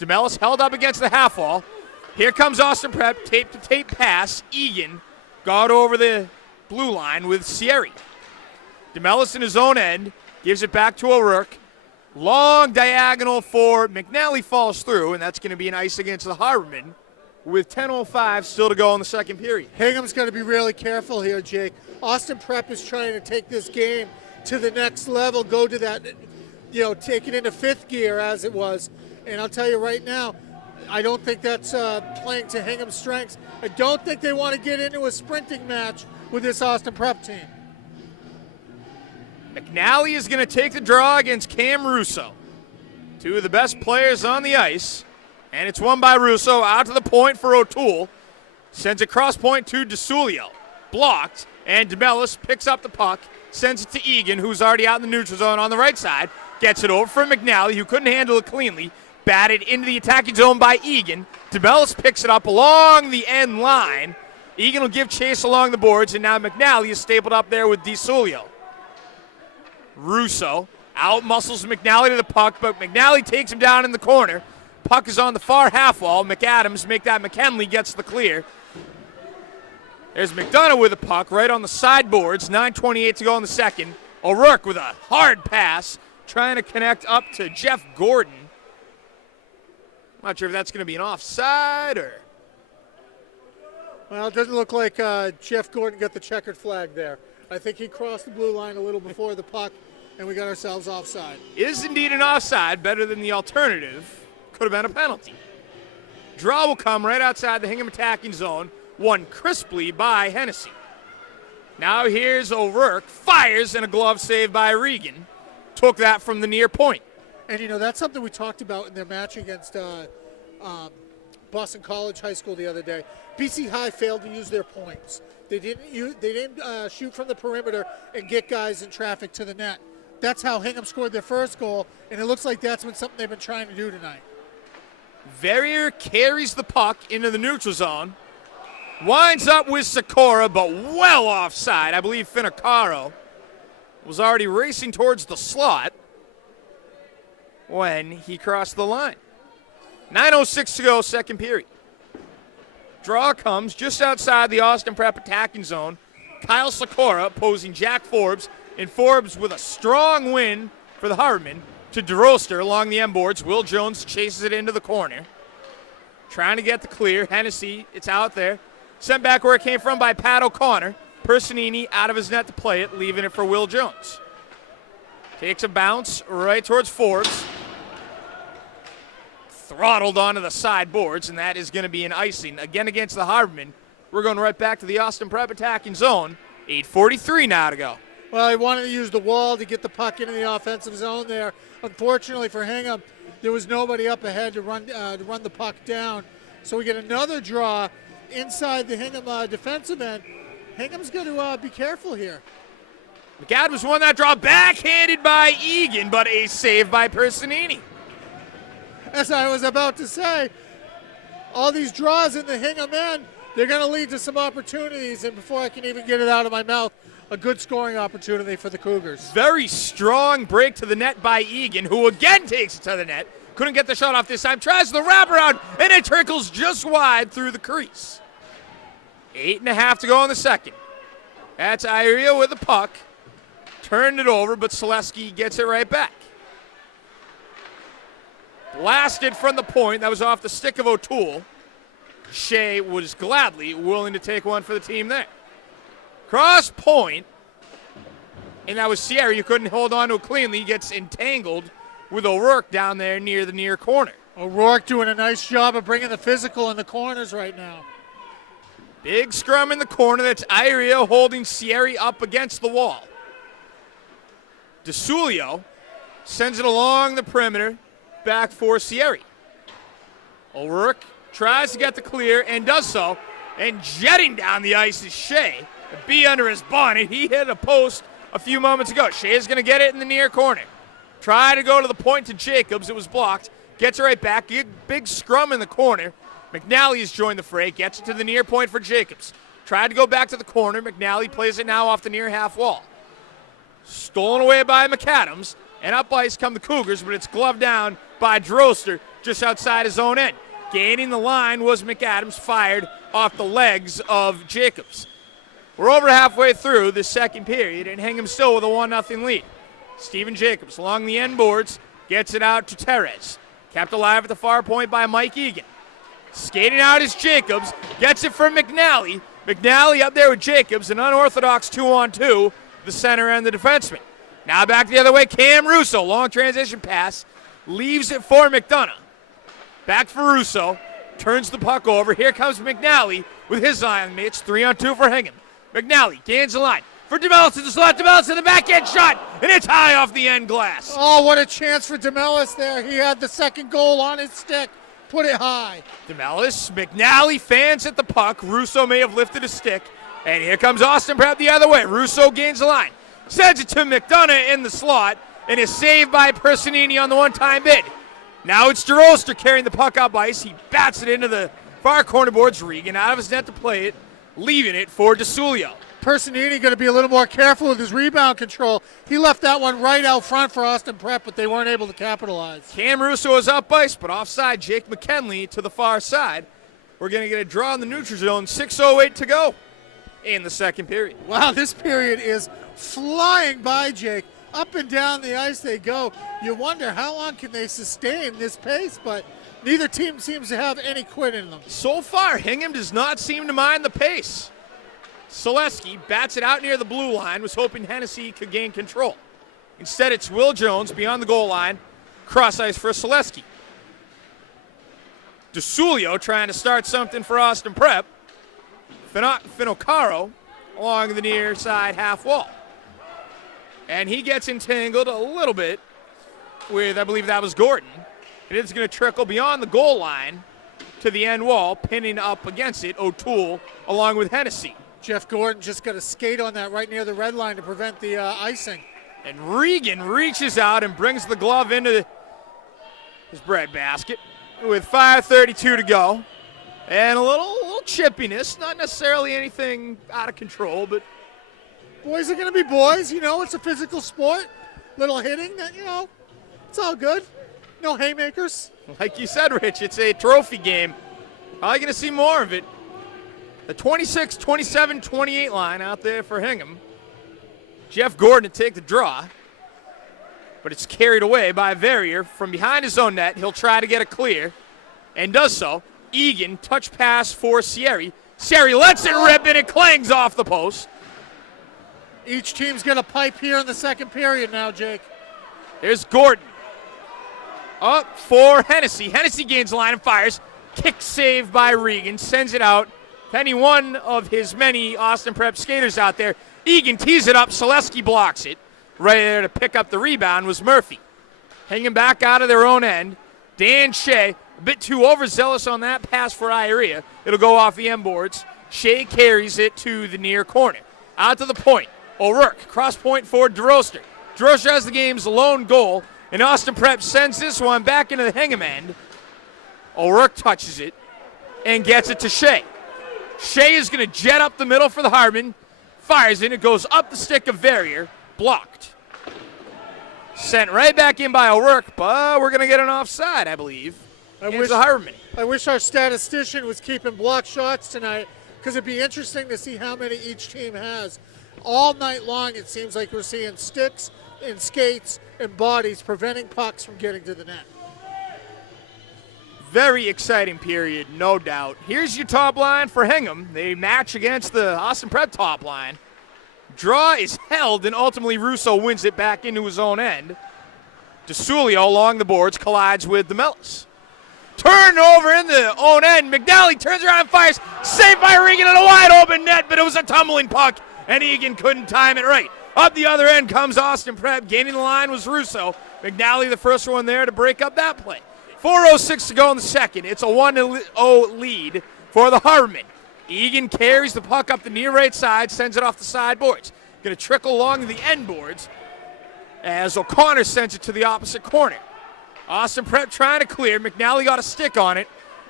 DeMellis held up against the half wall. Here comes Austin Prep, tape-to-tape pass. Egan got over the blue line with Sierra. DeMellis in his own end, gives it back to O'Rourke. Long diagonal for McNally, falls through, and that's going to be an ice against the Harbormen with 10:05 still to go in the second period. Hingham's going to be really careful here, Jake. Austin Prep is trying to take this game to the next level, go to that, take it into fifth gear as it was. And I'll tell you right now, I don't think that's playing to Hingham's strengths. I don't think they want to get into a sprinting match with this Austin Prep team. McNally is going to take the draw against Cam Russo. Two of the best players on the ice. And it's won by Russo, out to the point for O'Toole. Sends a cross point to DeSulio. Blocked, and DeMellis picks up the puck, sends it to Egan, who's already out in the neutral zone on the right side. Gets it over for McNally, who couldn't handle it cleanly. Batted into the attacking zone by Egan. DeMellis picks it up along the end line. Egan will give chase along the boards, and now McNally is stapled up there with DeSulio. Russo out-muscles McNally to the puck, but McNally takes him down in the corner. Puck is on the far half wall. McAdams make that McKinley gets the clear. There's McDonough with the puck right on the sideboards. 9:28 to go in the second. O'Rourke with a hard pass, trying to connect up to Jeff Gordon. Not sure if that's going to be an offside or... Well, it doesn't look like Jeff Gordon got the checkered flag there. I think he crossed the blue line a little before the puck, and we got ourselves offside. Is indeed an offside, better than the alternative. Could have been a penalty. Draw will come right outside the Hingham attacking zone, won crisply by Hennessy. Now here's O'Rourke, fires, and a glove save by Regan. Took that from the near point. And, that's something we talked about in their match against Boston College High School the other day. BC High failed to use their points. They didn't shoot from the perimeter and get guys in traffic to the net. That's how Hingham scored their first goal, and it looks like that's been something they've been trying to do tonight. Verrier carries the puck into the neutral zone. Winds up with Sikora, but well offside. I believe Finacaro was already racing towards the slot when he crossed the line. 9:06 to go, second period. Draw comes just outside the Austin Prep attacking zone. Kyle Sikora opposing Jack Forbes, and Forbes with a strong win for the Harbormen to DeRoster along the end boards. Will Jones chases it into the corner. Trying to get the clear. Hennessy, it's out there. Sent back where it came from by Pat O'Connor. Personini out of his net to play it, leaving it for Will Jones. Takes a bounce right towards Forbes. Throttled onto the sideboards, and that is going to be an icing. Again against the Harbormen. We're going right back to the Austin Prep attacking zone. 8:43 now to go. Well, he wanted to use the wall to get the puck into the offensive zone there. Unfortunately for Hingham, there was nobody up ahead to run the puck down. So we get another draw inside the Hingham defensive end. Hingham's going to be careful here. McAdams won that draw, backhanded by Egan, but a save by Personini. As I was about to say, all these draws in the Hingham end, they're going to lead to some opportunities, and before I can even get it out of my mouth, a good scoring opportunity for the Cougars. Very strong break to the net by Egan, who again takes it to the net. Couldn't get the shot off this time, tries the wraparound, and it trickles just wide through the crease. 8.5 to go in the second. That's Iria with the puck. Turned it over, but Selesky gets it right back. Blasted from the point. That was off the stick of O'Toole. Shea was gladly willing to take one for the team there. Cross point. And that was Sierra. You couldn't hold on to it cleanly. He gets entangled with O'Rourke down there near the near corner. O'Rourke doing a nice job of bringing the physical in the corners right now. Big scrum in the corner. That's Iria holding Sierra up against the wall. DeSulio sends it along the perimeter, back for Sierra. O'Rourke tries to get the clear and does so, and jetting down the ice is Shea. A bee under his bonnet. He hit a post a few moments ago. Shea is going to get it in the near corner. Try to go to the point to Jacobs. It was blocked. Gets it right back. Big scrum in the corner. McNally has joined the fray. Gets it to the near point for Jacobs. Tried to go back to the corner. McNally plays it now off the near half wall. Stolen away by McAdams, and up ice come the Cougars, but it's gloved down by Droster just outside his own end. Gaining the line was McAdams, fired off the legs of Jacobs. We're over halfway through the second period, and Hingham still with a 1-0 lead. Steven Jacobs along the end boards, gets it out to Terez. Kept alive at the far point by Mike Egan. Skating out is Jacobs, gets it from McNally. McNally up there with Jacobs, an unorthodox 2-on-2. The center and the defenseman. Now back the other way, Cam Russo. Long transition pass. Leaves it for McDonough. Back for Russo. Turns the puck over. Here comes McNally with his line mates. 3-on-2 for Hingham. McNally gains the line. For DeMellis to the slot. DeMellis to the backhand shot. And it's high off the end glass. Oh, what a chance for DeMellis there. He had the second goal on his stick. Put it high. DeMellis. McNally fans at the puck. Russo may have lifted his stick. And here comes Austin Pratt the other way. Russo gains the line. Sends it to McDonough in the slot. And is saved by Personini on the one-time bid. Now it's DeRoster carrying the puck up ice. He bats it into the far corner boards. Regan out of his net to play it. Leaving it for DeSulio. Personini going to be a little more careful with his rebound control. He left that one right out front for Austin Prep, but they weren't able to capitalize. Cam Russo is up ice, but offside. Jake McKinley to the far side. We're going to get a draw in the neutral zone. 6:08 to go in the second period. Wow, this period is flying by, Jake. Up and down the ice they go. You wonder how long can they sustain this pace, but neither team seems to have any quit in them. So far, Hingham does not seem to mind the pace. Selesky bats it out near the blue line, was hoping Hennessy could gain control. Instead, it's Will Jones beyond the goal line, cross ice for Selesky. DeSulio trying to start something for Austin Prep. Finocaro along the near side half wall. And he gets entangled a little bit with, I believe that was Gordon. And it's going to trickle beyond the goal line to the end wall, pinning up against it O'Toole along with Hennessy. Jeff Gordon just got to skate on that right near the red line to prevent the icing. And Regan reaches out and brings the glove into his breadbasket with 5:32 to go. And a little chippiness, not necessarily anything out of control, but boys are going to be boys. You know, it's a physical sport. Little hitting, you know, it's all good. No haymakers. Like you said, Rich, it's a trophy game. Probably going to see more of it. The 26, 27, 28 line out there for Hingham. Jeff Gordon to take the draw, but it's carried away by Verrier from behind his own net. He'll try to get a clear and does so. Egan, touch pass for Sierra. Sierra lets it rip and it clangs off the post. Each team's going to pipe here in the second period now, Jake. There's Gordon. Up for Hennessy. Hennessy gains the line and fires. Kick save by Regan. Sends it out. Any one of his many Austin Prep skaters out there. Egan tees it up. Selesky blocks it. Right there to pick up the rebound was Murphy. Hanging back out of their own end. Dan Shea, a bit too overzealous on that pass for Iria. It'll go off the end boards. Shea carries it to the near corner. Out to the point. O'Rourke, cross point for DeRoster. DeRoster has the game's lone goal, and Austin Prep sends this one back into the Hingham end. O'Rourke touches it and gets it to Shea. Shea is going to jet up the middle for the Harbin, fires it, it goes up the stick of Verrier, blocked. Sent right back in by O'Rourke, but we're going to get an offside, I believe. I wish our statistician was keeping block shots tonight, because it'd be interesting to see how many each team has. All night long, it seems like we're seeing sticks and skates and bodies preventing pucks from getting to the net. Very exciting period, no doubt. Here's your top line for Hingham. They match against the Austin Prep top line. Draw is held, and ultimately Russo wins it back into his own end. DeSulio along the boards collides with DeMellis. Turn over in the own end. McNally turns around and fires. Saved by Regan in a wide open net, but it was a tumbling puck, and Egan couldn't time it right. Up the other end comes Austin Prep. Gaining the line was Russo. McNally the first one there to break up that play. 4:06 to go in the second. It's a 1-0 lead for the Hardeman. Egan carries the puck up the near right side, sends it off the side boards. Going to trickle along the end boards as O'Connor sends it to the opposite corner. Austin Prep trying to clear. McNally got a stick on it.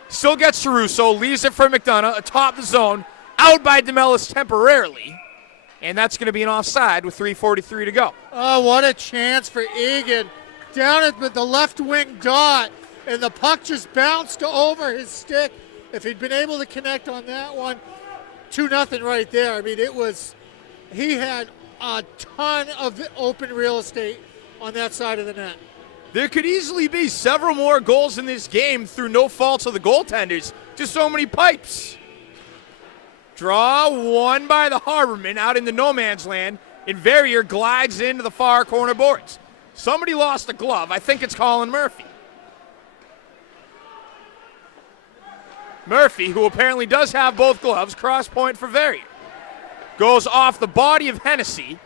Still gets to Russo, leaves it for McDonough atop the zone, out by DeMellis temporarily. And that's going to be an offside with 3:43 to go. Oh, what a chance for Egan. Down at the left wing dot, and the puck just bounced over his stick. If he'd been able to connect on that one, 2-0 right there. I mean, he had a ton of open real estate on that side of the net. There could easily be several more goals in this game through no faults of the goaltenders. Just so many pipes. Draw won by the Harbormen out into no man's land, and Verrier glides into the far corner boards. Somebody lost a glove. I think it's Colin Murphy. Murphy, who apparently does have both gloves, cross point for Verrier. Goes off the body of Hennessy,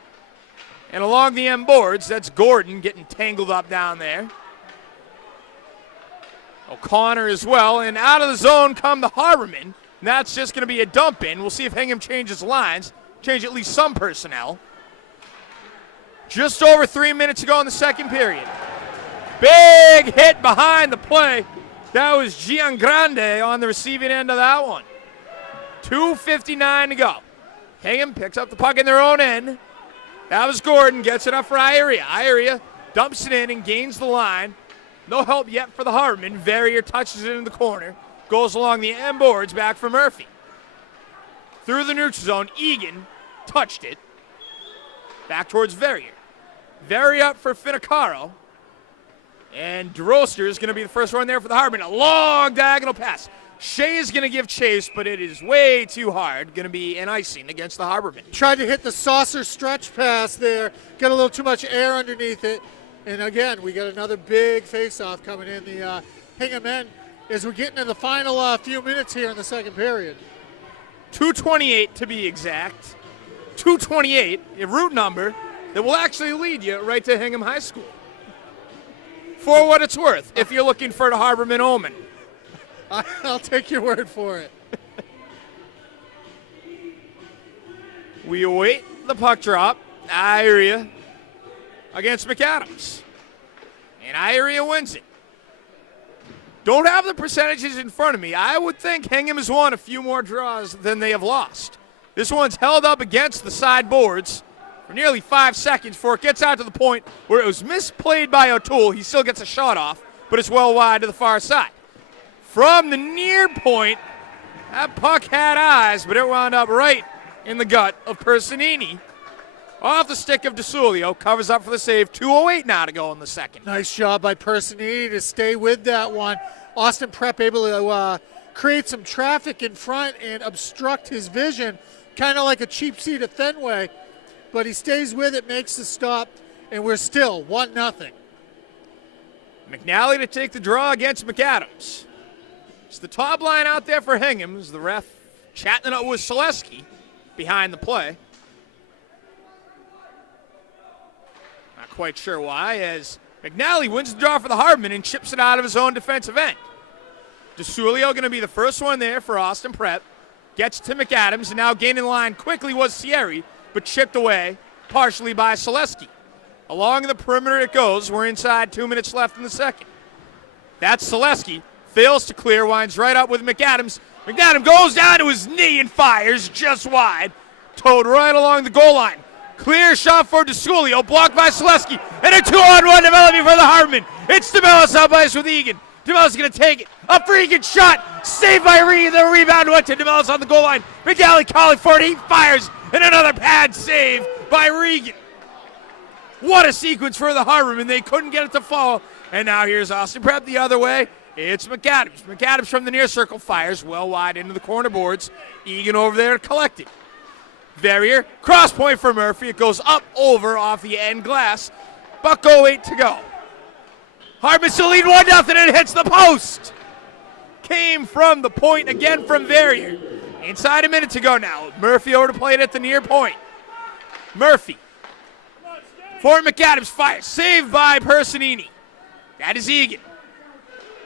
and along the end boards, that's Gordon getting tangled up down there. O'Connor as well, and out of the zone come the Harbormen, and that's just going to be a dump in. We'll see if Hingham changes lines, change at least some personnel. Just over 3 minutes to go in the second period. Big hit behind the play. That was Giangrande on the receiving end of that one. 2:59 to go. Hingham picks up the puck in their own end. That was Gordon, gets it up for Ieria. Ieria dumps it in and gains the line. No help yet for the Hardeman. Verrier touches it in the corner. Goes along the end boards, back for Murphy. Through the neutral zone, Egan touched it. Back towards Verrier. Verrier up for Finicaro. And DeRoster is going to be the first one there for the Hardeman. A long diagonal pass. Shea is going to give chase, but it is way too hard. Going to be an icing against the Harbormen. Tried to hit the saucer stretch pass there. Got a little too much air underneath it. And again, we got another big face-off coming in the Hingham end as we're getting to the final few minutes here in the second period. 2:28 to be exact. 2:28, a route number that will actually lead you right to Hingham High School. For what it's worth, if you're looking for the Harborman omen. I'll take your word for it. We await the puck drop. Ieria against McAdams. And Ieria wins it. Don't have the percentages in front of me. I would think Hingham has won a few more draws than they have lost. This one's held up against the side boards for nearly 5 seconds before it gets out to the point where it was misplayed by O'Toole. He still gets a shot off, but it's well wide to the far side. From the near point, that puck had eyes, but it wound up right in the gut of Personini. Off the stick of DeSulio, covers up for the save. 2:08 now to go in the second. Nice job by Personini to stay with that one. Austin Prep able to create some traffic in front and obstruct his vision, kind of like a cheap seat at Fenway. But he stays with it, makes the stop, and we're still 1-0. McNally to take the draw against McAdams. It's the top line out there for Hingham as the ref chatting it up with Selesky behind the play. Not quite sure why, as McNally wins the draw for the Hardeman and chips it out of his own defensive end. DeSulio going to be the first one there for Austin Prep. Gets to McAdams, and now gaining line quickly was Sierri, but chipped away partially by Selesky. Along the perimeter it goes. We're inside 2 minutes left in the second. That's Selesky. Fails to clear, winds right up with McAdams. McAdams goes down to his knee and fires just wide. Towed right along the goal line. Clear shot for DeSculio, blocked by Selesky, and a 2-on-1 developing for the Hardman. It's DeMellis out by us with Egan. DeMellis is going to take it. Up for Egan, shot. Saved by Regan. The rebound went to DeMellis on the goal line. McGalley calling for it. He fires, and another pad save by Regan. What a sequence for the Hardman. They couldn't get it to fall. And now here's Austin Prep the other way. It's McAdams. McAdams from the near circle fires well wide into the corner boards. Egan over there to collect it. Verrier, cross point for Murphy. It goes up over off the end glass. .08 to go. Hardman still lead 1-0 and it hits the post. Came from the point again from Verrier. Inside a minute to go now. Murphy over to play it at the near point. Murphy. For McAdams, fires. Saved by Personini. That is Egan.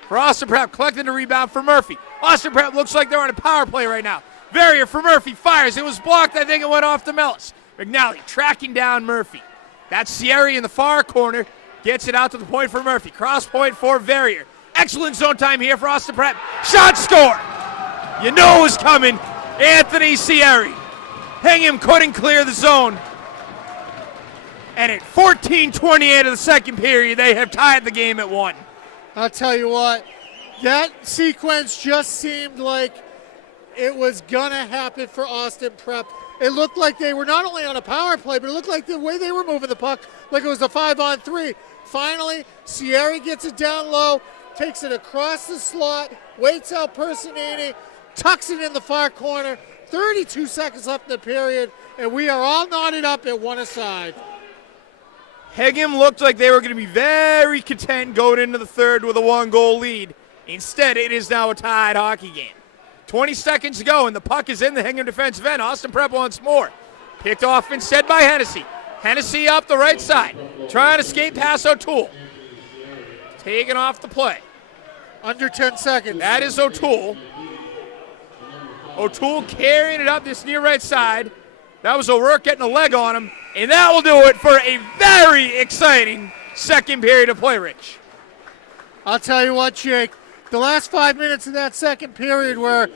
For Austin Prep, collecting the rebound for Murphy. Austin Prep looks like they're on a power play right now. Verrier for Murphy, fires. It was blocked. I think it went off to Mellis. McNally tracking down Murphy. That's Sierra in the far corner. Gets it out to the point for Murphy. Cross point for Verrier. Excellent zone time here for Austin Prep. Shot score. You know it was coming. Anthony Sierra. Hingham couldn't clear the zone. And at 14:28 of the second period, they have tied the game at 1. I'll tell you what, that sequence just seemed like it was going to happen for Austin Prep. It looked like they were not only on a power play, but it looked like the way they were moving the puck, like it was a 5-on-3. Finally, Sierra gets it down low, takes it across the slot, waits out Personini, tucks it in the far corner. 32 seconds left in the period, and we are all knotted up at one aside. Hingham looked like they were going to be very content going into the third with a 1-goal lead. Instead, it is now a tied hockey game. 20 seconds to go, and the puck is in the Hingham defensive end. Austin Prep once more. Picked off instead by Hennessy. Hennessy up the right side. Trying to skate past O'Toole. Taken off the play. Under 10 seconds. That is O'Toole. O'Toole carrying it up this near right side. That was O'Rourke getting a leg on him. And that will do it for a very exciting second period of play, Rich. I'll tell you what, Jake. The last 5 minutes of that second period where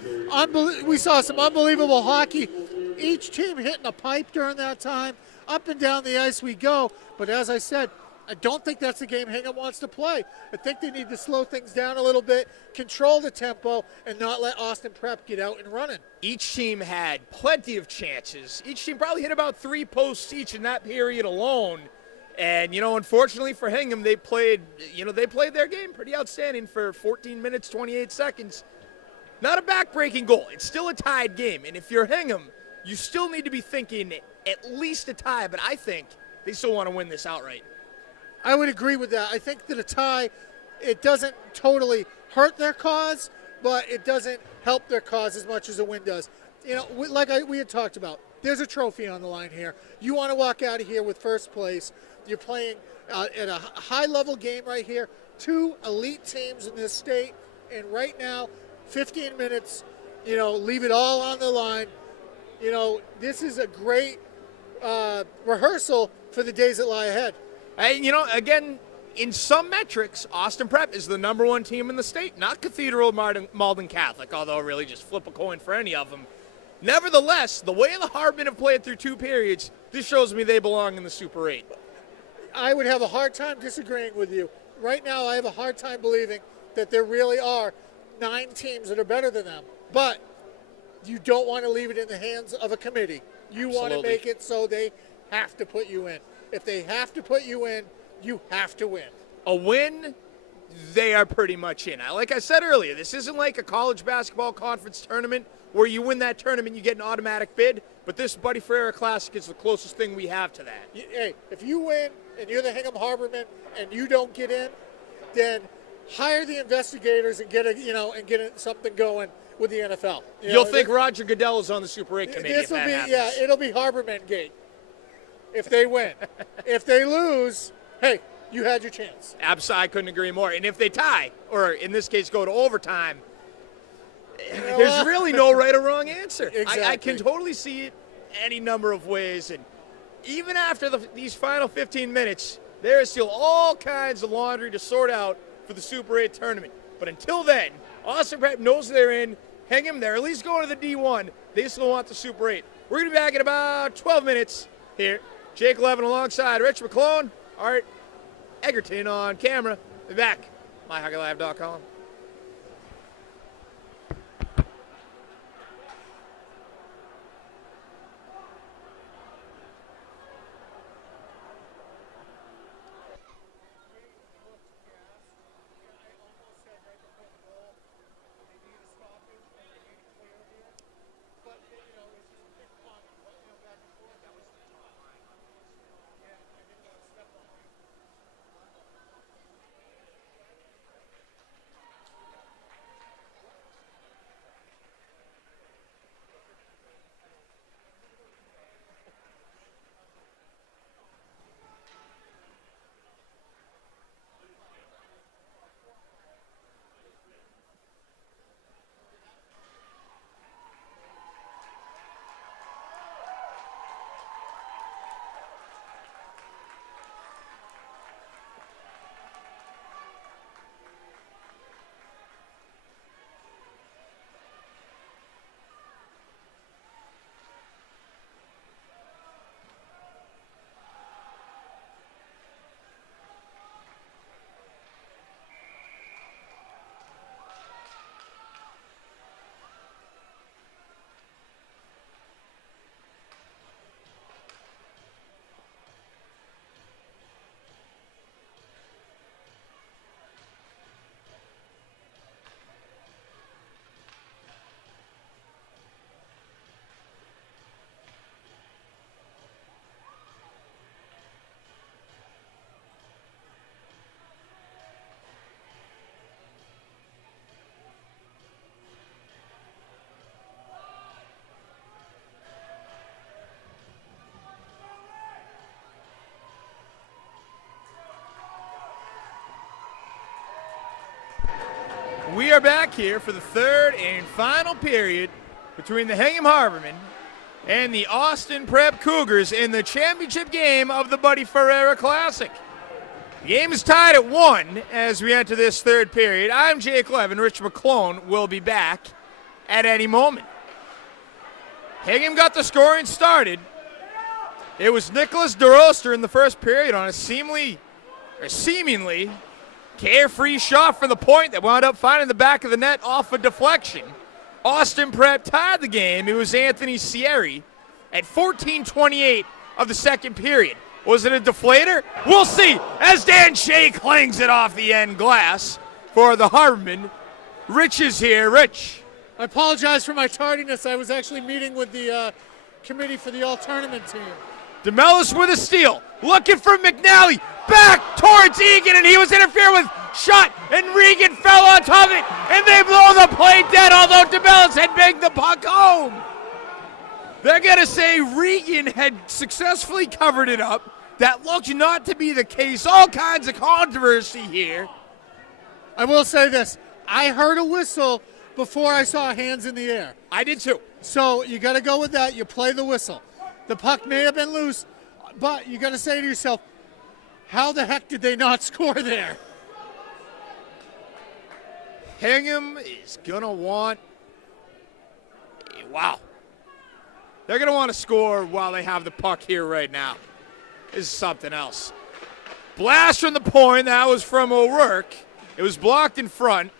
we saw some unbelievable hockey. Each team hitting a pipe during that time. Up and down the ice we go. But as I said, I don't think that's the game Hingham wants to play. I think they need to slow things down a little bit, control the tempo, and not let Austin Prep get out and running. Each team had plenty of chances. Each team probably hit about 3 posts each in that period alone. And, unfortunately for Hingham, they played their game pretty outstanding for 14 minutes, 28 seconds. Not a back-breaking goal. It's still a tied game. And if you're Hingham, you still need to be thinking at least a tie, but I think they still want to win this outright. I would agree with that. I think that a tie, it doesn't totally hurt their cause, but it doesn't help their cause as much as a win does. We had talked about, there's a trophy on the line here. You want to walk out of here with first place. You're playing at a high-level game right here. 2 elite teams in this state, and right now, 15 minutes, leave it all on the line. This is a great rehearsal for the days that lie ahead. And, again, in some metrics, Austin Prep is the number 1 team in the state, not Cathedral Malden Catholic, although really just flip a coin for any of them. Nevertheless, the way the Hardmen have played through 2 periods, this shows me they belong in the Super 8. I would have a hard time disagreeing with you. Right now, I have a hard time believing that there really are 9 teams that are better than them. But you don't want to leave it in the hands of a committee. You want to make it so they have to put you in. If they have to put you in, you have to win. A win, they are pretty much in. Like I said earlier, this isn't like a college basketball conference tournament where you win that tournament, you get an automatic bid. But this Buddy Ferreira Classic is the closest thing we have to that. Hey, if you win and you're the Hingham Harbormen and you don't get in, then hire the investigators and get something going with the NFL. You'll think Roger Goodell is on the Super 8 committee. This will be, it'll be Harbormen Gate. If they win. If they lose, hey, you had your chance. Absolutely, I couldn't agree more. And if they tie, or in this case go to overtime, there's really no right or wrong answer. Exactly. I can totally see it any number of ways. And even after these final 15 minutes, there is still all kinds of laundry to sort out for the Super 8 tournament. But until then, Austin Prep knows they're in. Hingham, they're at least going to the D1. They still want the Super 8. We're going to be back in about 12 minutes here. Jake Levin alongside Rich McClone, Art Egerton on camera. Be back. MyHockeyLIve.com. We are back here for the third and final period between the Hingham Harbormen and the Austin Prep Cougars in the championship game of the Buddy Ferreira Classic. The game is tied at 1 as we enter this third period. I'm Jake Levin. Rich McClone will be back at any moment. Hingham got the scoring started. It was Nicholas DeRoster in the first period on a seemingly carefree shot for the point that wound up finding the back of the net off a deflection. Austin Prep tied the game. It was Anthony Sierri at 14:28 of the second period. Was it a deflator? We'll see as Dan Shea clangs it off the end glass for the Harbormen. Rich is here. Rich. I apologize for my tardiness. I was actually meeting with the committee for the all-tournament team. DeMellis with a steal. Looking for McNally. Back towards Egan, and he was interfered with. Shot, and Regan fell on top of it, and they blow the play dead, although DeMellis had banged the puck home. They're going to say Regan had successfully covered it up. That looked not to be the case. All kinds of controversy here. I will say this. I heard a whistle before I saw hands in the air. I did too. So you got to go with that. You play the whistle. The puck may have been loose, but you got to say to yourself, how the heck did they not score there? Hingham is going to want, wow. They're going to want to score while they have the puck here right now. This is something else. Blast from the point, that was from O'Rourke. It was blocked in front.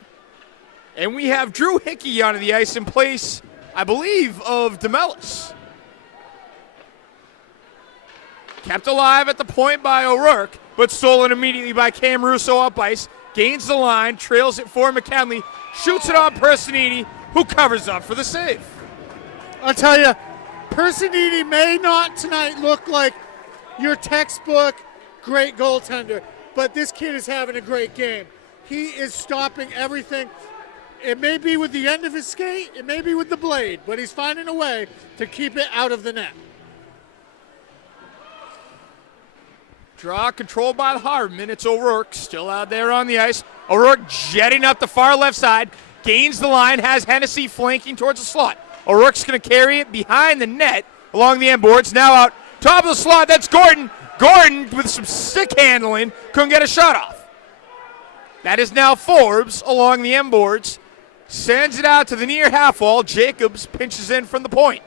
And we have Drew Hickey onto the ice in place, I believe, of DeMellis. Kept alive at the point by O'Rourke, but stolen immediately by Cam Russo up ice. Gains the line, trails it for McKinley, shoots it on Personini, who covers up for the save. I'll tell you, Personini may not tonight look like your textbook great goaltender, but this kid is having a great game. He is stopping everything. It may be with the end of his skate, it may be with the blade, but he's finding a way to keep it out of the net. Draw controlled by the Harbormen. It's O'Rourke still out there on the ice. O'Rourke jetting up the far left side. Gains the line. Has Hennessy flanking towards the slot. O'Rourke's going to carry it behind the net along the end boards. Now out Top of the slot, that's Gordon. Gordon, with some stick handling, couldn't get a shot off. That is now Forbes along the end boards. Sends it out to the near half wall. Jacobs pinches in from the point.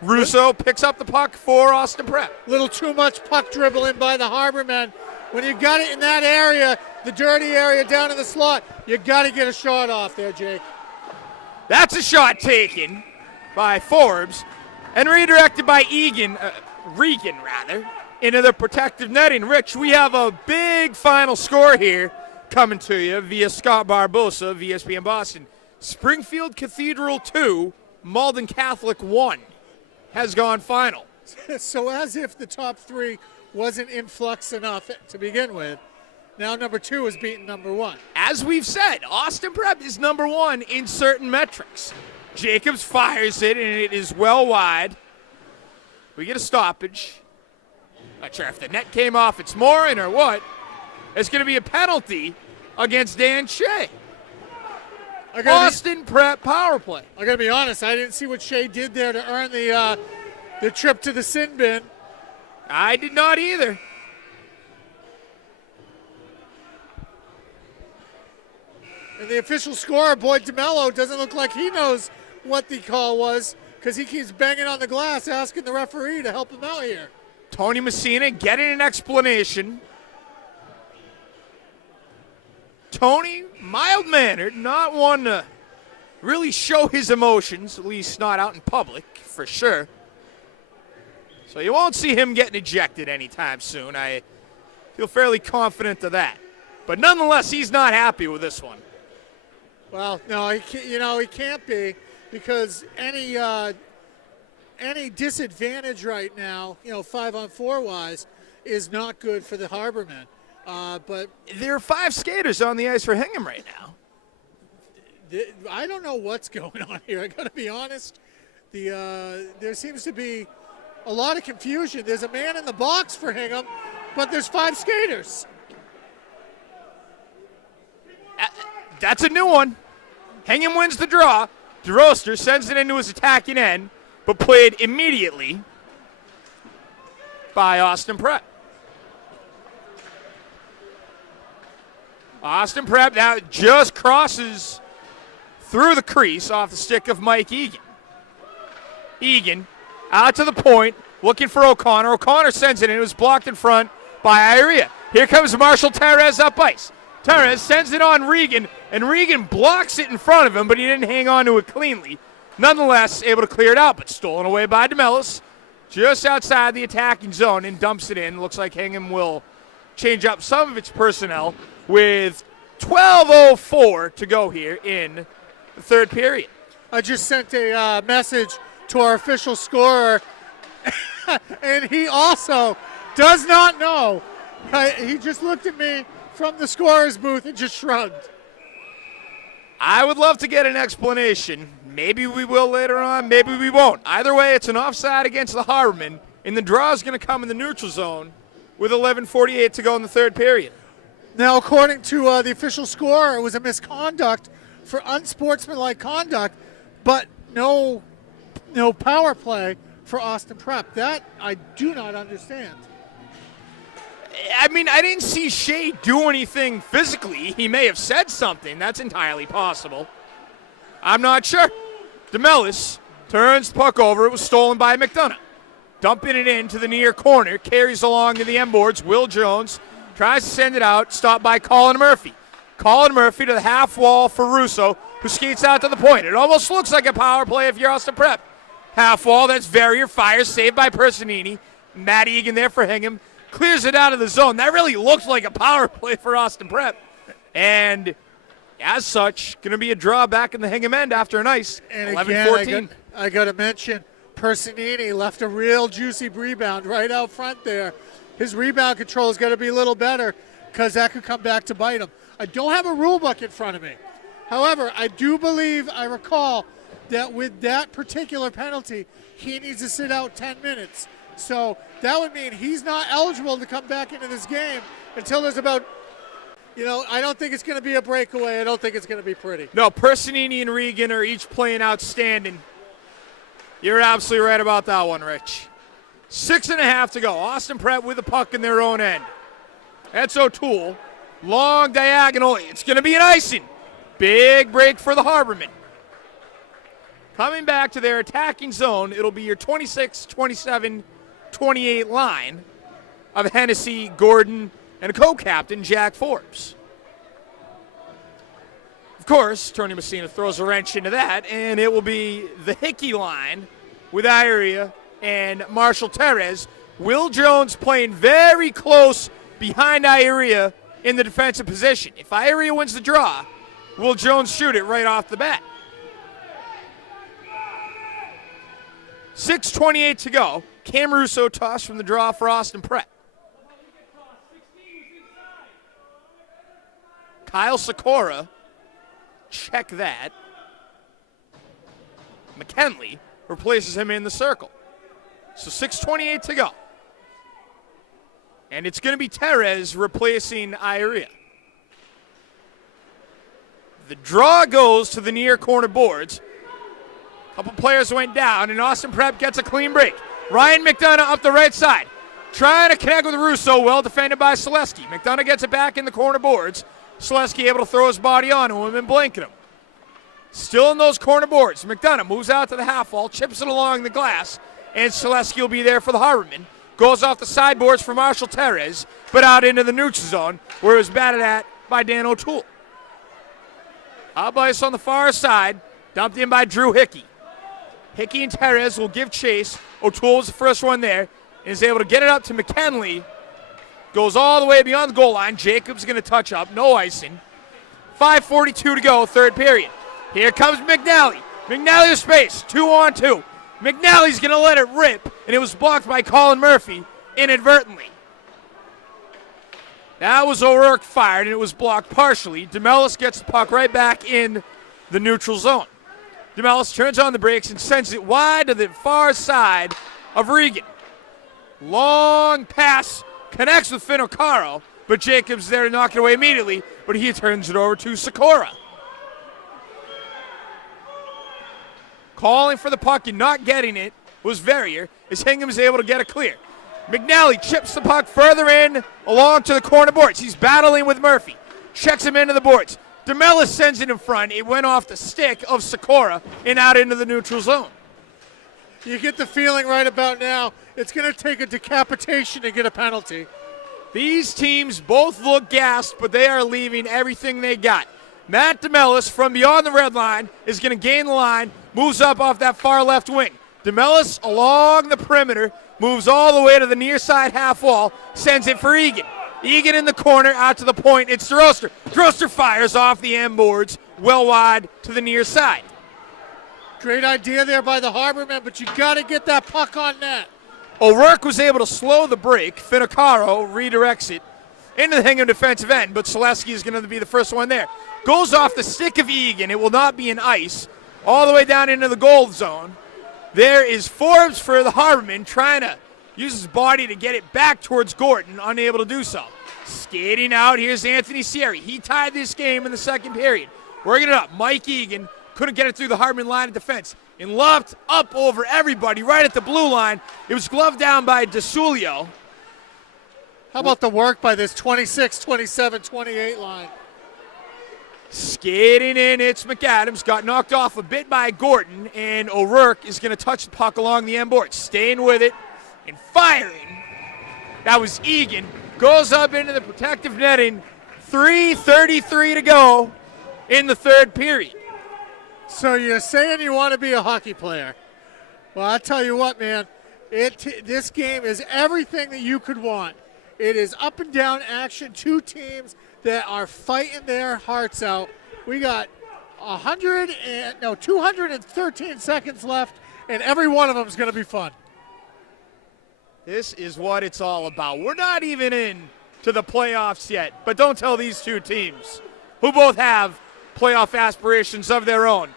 Russo picks up the puck for Austin Prep. Little too much puck dribbling by the Harbor men. When you got it in that area, the dirty area down in the slot, you got to get a shot off there, Jake. That's a shot taken by Forbes and redirected by Regan, into the protective netting. Rich, we have a big final score here coming to you via Scott Barbosa of ESPN Boston. Springfield Cathedral 2, Malden Catholic 1 has gone final. So as if the top three wasn't in flux enough to begin with, now number 2 is beating number 1. As we've said, Austin Prep is number 1 in certain metrics. Jacobs fires it, and it is well wide. We get a stoppage. Not sure if the net came off its mooring or what. It's going to be a penalty against Dan Shea. Austin Prep power play. I got to be honest, I didn't see what Shea did there to earn the trip to the sin bin. I did not either. And the official scorer, Boyd DeMello, doesn't look like he knows what the call was because he keeps banging on the glass asking the referee to help him out here. Tony Messina getting an explanation. Tony, mild-mannered, not one to really show his emotions, at least not out in public, for sure. So you won't see him getting ejected anytime soon. I feel fairly confident of that. But nonetheless, he's not happy with this one. Well, no, he can't be because any disadvantage right now, 5-on-4 wise, is not good for the Harbor men. But there are 5 skaters on the ice for Hingham right now. I don't know what's going on here. I got to be honest. There seems to be a lot of confusion. There's a man in the box for Hingham, but there's 5 skaters. That's a new one. Hingham wins the draw. DeRoster sends it into his attacking end, but played immediately by Austin Prep. Austin Prep now just crosses through the crease off the stick of Mike Egan. Egan out to the point, looking for O'Connor. O'Connor sends it in. It was blocked in front by Iria. Here comes Marshall Terez up ice. Terez sends it on Regan, and Regan blocks it in front of him, but he didn't hang on to it cleanly. Nonetheless, able to clear it out, but stolen away by DeMellis just outside the attacking zone and dumps it in. Looks like Hingham will change up some of its personnel with 12:04 to go here in the third period. I just sent a message to our official scorer, and he also does not know. He just looked at me from the scorer's booth and just shrugged. I would love to get an explanation. Maybe we will later on, maybe we won't. Either way, it's an offside against the Harbormen, and the draw is going to come in the neutral zone with 11:48 to go in the third period. Now, according to the official scorer, it was a misconduct for unsportsmanlike conduct, but no power play for Austin Prep. That I do not understand. I mean, I didn't see Shea do anything physically. He may have said something. That's entirely possible. I'm not sure. DeMellis turns the puck over. It was stolen by McDonough. Dumping it into the near corner. Carries along to the end boards. Will Jones tries to send it out. Stopped by Colin Murphy. Colin Murphy to the half wall for Russo, who skates out to the point. It almost looks like a power play if you're Austin Prep. Half wall, that's Verrier. Fires, saved by Personini. Matt Egan there for Hingham. Clears it out of the zone. That really looked like a power play for Austin Prep. And as such, going to be a draw back in the Hingham end after a nice 11-14. I got to mention, Personini left a real juicy rebound right out front there. His rebound control is going to be a little better because that could come back to bite him. I don't have a rule book in front of me. However, I do believe I recall that with that particular penalty, he needs to sit out 10 minutes. So that would mean he's not eligible to come back into this game until there's about, I don't think it's going to be a breakaway. I don't think it's going to be pretty. No, Personini and Regan are each playing outstanding. You're absolutely right about that one, Rich. 6.5 to go. Austin Prep with the puck in their own end. That's O'Toole. Long diagonal. It's going to be an icing. Big break for the Harbormen. Coming back to their attacking zone, it'll be your 26, 27, 28 line of Hennessy, Gordon, and a co-captain, Jack Forbes. Of course, Tony Messina throws a wrench into that, and it will be the Hickey line with Ioria and Marshall Terez. Will Jones playing very close behind Ioria in the defensive position. If Ioria wins the draw, Will Jones shoot it right off the bat. 6:28 to go. Cam Russo toss from the draw for Austin Prep. Kyle Sikora, check that. McKinley replaces him in the circle. So 6:28 to go. And it's going to be Terez replacing Ioria. The draw goes to the near corner boards. A couple players went down, and Austin Prep gets a clean break. Ryan McDonough up the right side. Trying to connect with Russo, well defended by Selesky. McDonough gets it back in the corner boards. Selesky able to throw his body onto him and blanket him. Still in those corner boards. McDonough moves out to the half wall, chips it along the glass, and Selesky will be there for the Harbormen. Goes off the sideboards for Marshall Terez, but out into the neutral zone, where it was batted at by Dan O'Toole. Out by us on the far side, dumped in by Drew Hickey. Hickey and Terez will give chase. O'Toole was the first one there, and is able to get it up to McKinley. Goes all the way beyond the goal line. Jacobs going to touch up, no icing. 5:42 to go, third period. Here comes McNally. McNally with space, 2-on-2. McNally's going to let it rip, and it was blocked by Colin Murphy inadvertently. That was O'Rourke fired, and it was blocked partially. DeMellis gets the puck right back in the neutral zone. DeMellis turns on the brakes and sends it wide to the far side of Regan. Long pass connects with Finocaro, but Jacobs there to knock it away immediately, but he turns it over to Sikora. Calling for the puck and not getting it was Verrier, as Hingham is able to get it clear. McNally chips the puck further in along to the corner boards. He's battling with Murphy. Checks him into the boards. DeMellis sends it in front. It went off the stick of Sikora and out into the neutral zone. You get the feeling right about now it's going to take a decapitation to get a penalty. These teams both look gassed, but they are leaving everything they got. Matt DeMellis from beyond the red line is going to gain the line, moves up off that far left wing. DeMellis along the perimeter, moves all the way to the near side half wall, sends it for Egan. Egan in the corner, out to the point. It's Droster. Droster fires off the end boards, well wide to the near side. Great idea there by the Harbormen, but you got to get that puck on net. O'Rourke was able to slow the break. Finocaro redirects it into the Hingham defensive end, but Selesky is going to be the first one there. Goes off the stick of Egan. It will not be an ice. All the way down into the goal zone. There is Forbes for the Harbormen trying to use his body to get it back towards Gordon, unable to do so. Skating out, here's Anthony Sierri. He tied this game in the second period. Working it up, Mike Egan couldn't get it through the Harbormen line of defense. And lobbed up over everybody right at the blue line. It was gloved down by DeSulio. How about the work by this 26, 27, 28 line? Skating in, it's McAdams. Got knocked off a bit by Gordon, and O'Rourke is going to touch the puck along the end board. Staying with it and firing. That was Egan. Goes up into the protective netting. 3:33 to go in the third period. So you're saying you want to be a hockey player. Well, I'll tell you what, man. This game is everything that you could want. It is up and down action, two teams that are fighting their hearts out. We got 213 seconds left, and every one of them is going to be fun. This is what it's all about. We're not even in to the playoffs yet, but don't tell these two teams, who both have playoff aspirations of their own.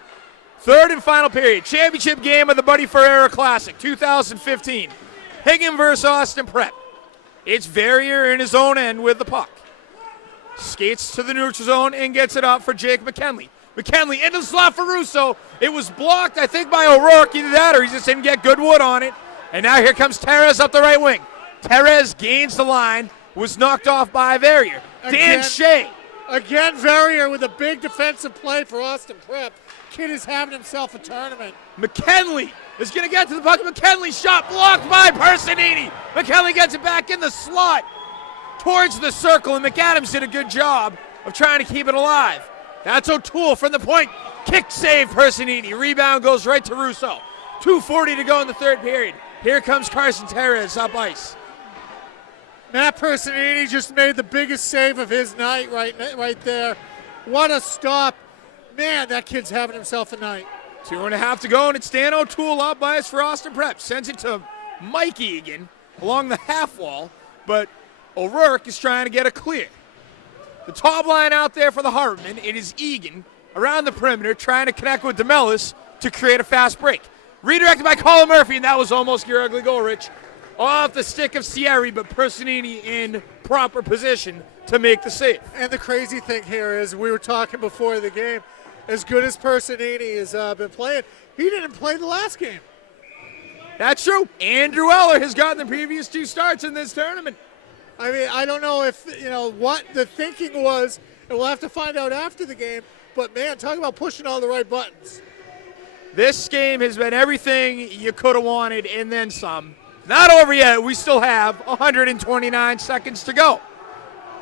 Third and final period, championship game of the Buddy Ferreira Classic 2015. Hingham versus Austin Prep. It's Verrier in his own end with the puck. Skates to the neutral zone and gets it up for Jake McKinley. McKinley into the slot for Russo. It was blocked, I think, by O'Rourke. Either that or he just didn't get good wood on it. And now here comes Terez up the right wing. Terez gains the line, was knocked off by Verrier. Dan Shea. Again, Verrier with a big defensive play for Austin Prep. Kid is having himself a tournament. McKinley is going to get to the puck. McKinley's shot blocked by Personini. McKinley gets it back in the slot towards the circle, and McAdams did a good job of trying to keep it alive. That's O'Toole from the point. Kick save, Personini. Rebound goes right to Russo. 2:40 to go in the third period. Here comes Carson Terez up ice. Matt Personini just made the biggest save of his night right there. What a stop. Man, that kid's having himself a night. 2.5 to go, and it's Dan O'Toole up ice for Austin Prep. Sends it to Mike Egan along the half wall, but O'Rourke is trying to get a clear. The top line out there for the Hartman, it is Egan around the perimeter trying to connect with DeMellis to create a fast break. Redirected by Colin Murphy, and that was almost your ugly goal, Rich. Off the stick of Sierra, but Personini in proper position to make the save. And the crazy thing here is, we were talking before the game, as good as Personini has been playing, he didn't play the last game. That's true. Andrew Eller has gotten the previous 2 starts in this tournament. I mean, I don't know if, what the thinking was, and we'll have to find out after the game, but man, talk about pushing all the right buttons. This game has been everything you could have wanted and then some. Not over yet. We still have 129 seconds to go.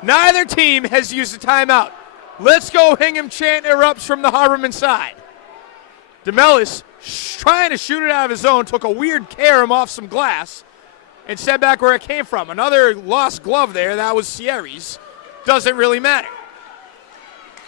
Neither team has used a timeout. Let's go Hingham chant erupts from the Harberman side. DeMellis trying to shoot it out of his zone, took a weird carom off some glass and sent back where it came from. Another lost glove there. That was Sierra's. Doesn't really matter.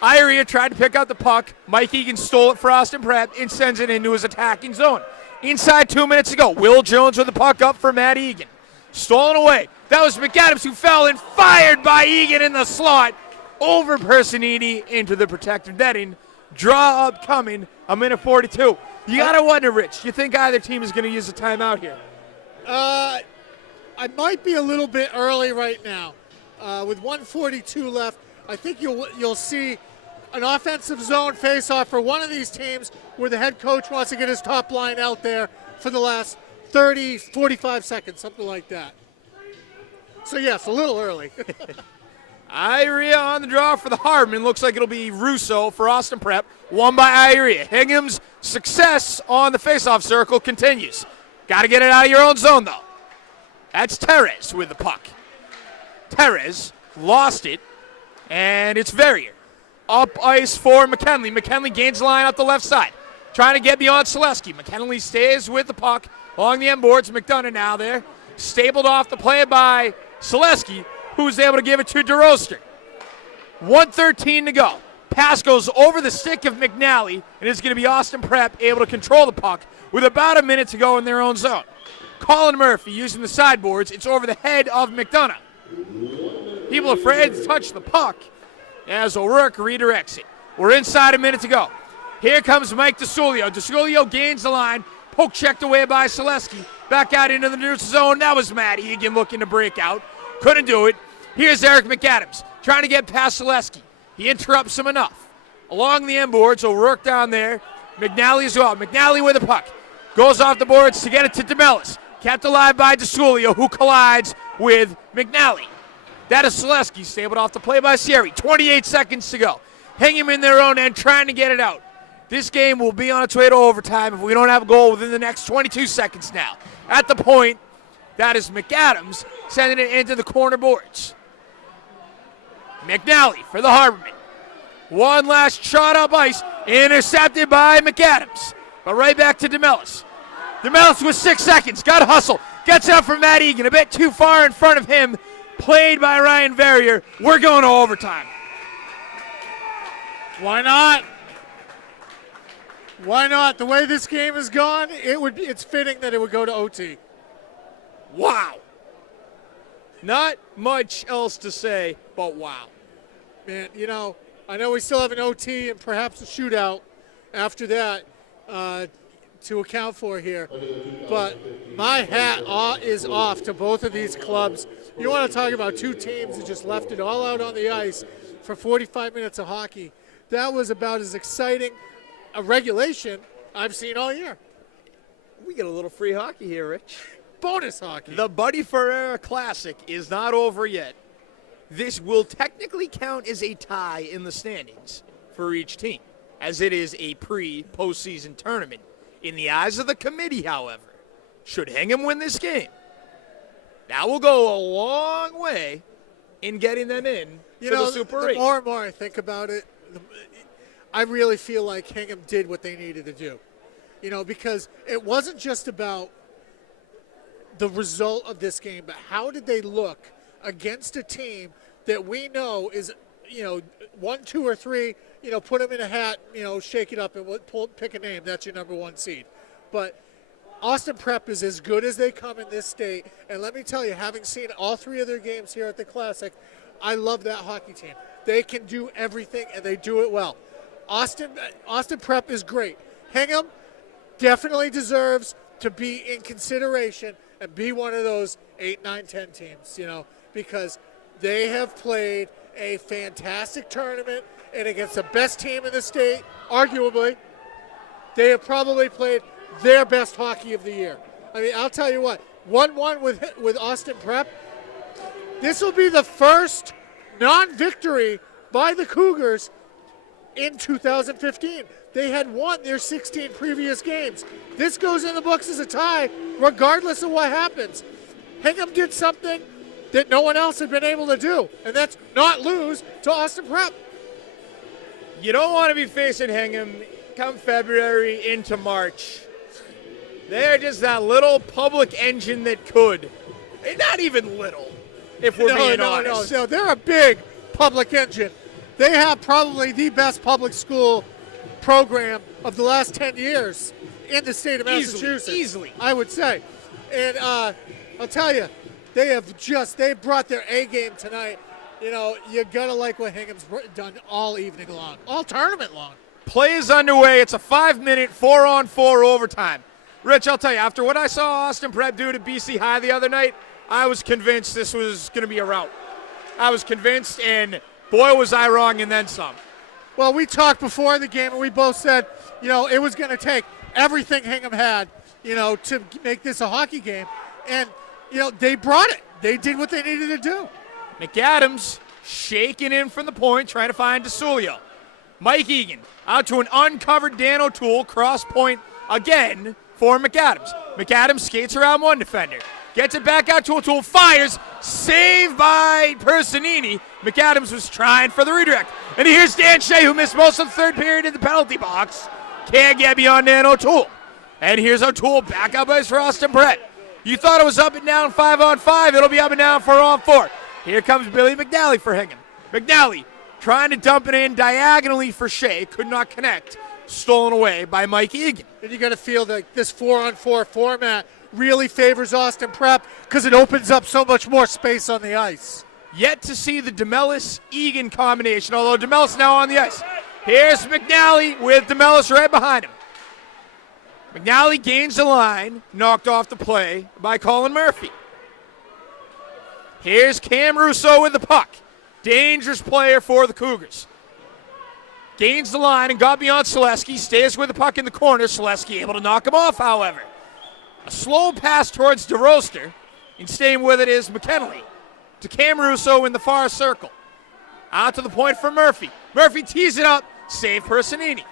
Iria tried to pick out the puck. Mike Egan stole it for Austin Prep and sends it into his attacking zone. Inside 2 minutes to go. Will Jones with the puck up for Matt Egan. Stolen away. That was McAdams who fell and fired by Egan in the slot. Over Personini into the protective netting. Draw up coming. 1:42. You got to wonder, Rich, you think either team is going to use a timeout here? I might be a little bit early right now. With 1:42 left, I think you'll see an offensive zone face-off for one of these teams where the head coach wants to get his top line out there for the last 30, 45 seconds, something like that. So, yes, a little early. Iria on the draw for the Hardman. Looks like it'll be Russo for Austin Prep. Won by Iria. Hingham's success on the face-off circle continues. Got to get it out of your own zone, though. That's Terez with the puck. Terez lost it, and it's Verrier. Up ice for McKinley. McKinley gains the line up the left side. Trying to get beyond Selesky. McKinley stays with the puck along the end boards. McDonough now there. Stabled off the play by Selesky, who was able to give it to DeRoster. 1:13 to go. Pass goes over the stick of McNally, and it's going to be Austin Prep able to control the puck with about a minute to go in their own zone. Colin Murphy using the sideboards. It's over the head of McDonough. People afraid to touch the puck as O'Rourke redirects it. We're inside a minute to go. Here comes Mike DeSulio. DeSulio gains the line. Poke checked away by Selesky. Back out into the neutral zone. That was Matt Egan looking to break out. Couldn't do it. Here's Eric McAdams trying to get past Selesky. He interrupts him enough. Along the end boards, O'Rourke down there. McNally as well. McNally with the puck. Goes off the boards to get it to DeMellis. Kept alive by DeSulio, who collides with McNally. That is Selesky, stabled off the play by Sierra. 28 seconds to go. Hingham in their own end, trying to get it out. This game will be on its way to overtime if we don't have a goal within the next 22 seconds now. At the point, that is McAdams sending it into the corner boards. McNally for the Harbormen. One last shot up ice, intercepted by McAdams. But right back to DeMellis. DeMellis with 6 seconds, got to hustle. Gets out for Matt Egan, a bit too far in front of him. Played by Ryan Verrier. We're going to overtime. Why not? Why not? The way this game has gone, it's fitting that it would go to OT. Wow. Not much else to say, but wow. Man, I know we still have an OT and perhaps a shootout after that to account for here. But my hat is off to both of these clubs. You want to talk about two teams that just left it all out on the ice for 45 minutes of hockey. That was about as exciting a regulation I've seen all year. We get a little free hockey here, Rich. Bonus hockey. The Buddy Ferreira Classic is not over yet. This will technically count as a tie in the standings for each team, as it is a pre-postseason tournament. In the eyes of the committee, however, should Hingham win this game, that will go a long way in getting them in to the Super 8. The more and more I think about it, I really feel like Hingham did what they needed to do. Because it wasn't just about the result of this game, but how did they look against a team that we know is, 1, 2, or 3, put them in a hat, shake it up and pick a name. That's your number 1 seed. But Austin Prep is as good as they come in this state. And let me tell you, having seen all 3 of their games here at the Classic, I love that hockey team. They can do everything, and they do it well. Austin Prep is great. Hingham definitely deserves to be in consideration and be one of those 8, 9, 10 teams, because they have played a fantastic tournament, and against the best team in the state, arguably, they have probably played their best hockey of the year. I mean, I'll tell you what, 1-1 with Austin Prep, this will be the first non-victory by the Cougars in 2015. They had won their 16 previous games. This goes in the books as a tie, regardless of what happens. Hingham did something that no one else had been able to do, and that's not lose to Austin Prep. You don't want to be facing Hingham come February into March. They're just that little public engine that could. And not even little, if we're being honest. No, they're a big public engine. They have probably the best public school program of the last 10 years in the state of Massachusetts. Easily. I would say. And I'll tell you, they brought their A game tonight. You got to like what Hingham's done all evening long, all tournament long. Play is underway. It's a 5-minute, 4-on-4 overtime. Rich, I'll tell you, after what I saw Austin Prep do to BC High the other night, I was convinced this was going to be a rout. I was convinced, and boy, was I wrong, and then some. Well, we talked before the game, and we both said, it was going to take everything Hingham had, to make this a hockey game. And, they brought it. They did what they needed to do. McAdams shaking in from the point, trying to find DeSulio. Mike Egan out to an uncovered Dan O'Toole, cross point again for McAdams. McAdams skates around one defender. Gets it back out to O'Toole, fires, saved by Personini. McAdams was trying for the redirect. And here's Dan Shea, who missed most of the third period in the penalty box. Can't get beyond Dan O'Toole. And here's O'Toole back up ice for Austin Brett. You thought it was up and down 5-on-5. It'll be up and down 4-on-4. Here comes Billy McNally for Hingham. McNally trying to dump it in diagonally for Shea. Could not connect. Stolen away by Mike Egan. And you got to feel that this 4-on-4 format really favors Austin Prep because it opens up so much more space on the ice. Yet to see the DeMellis-Egan combination, although DeMellis now on the ice. Here's McNally with DeMellis right behind him. McNally gains the line, knocked off the play by Colin Murphy. Here's Cam Russo with the puck. Dangerous player for the Cougars. Gains the line and got beyond Selesky. Stays with the puck in the corner. Selesky able to knock him off, however. A slow pass towards DeRoster. And staying with it is McKinley. To Cam Russo in the far circle. Out to the point for Murphy. Murphy tees it up. Save Personini.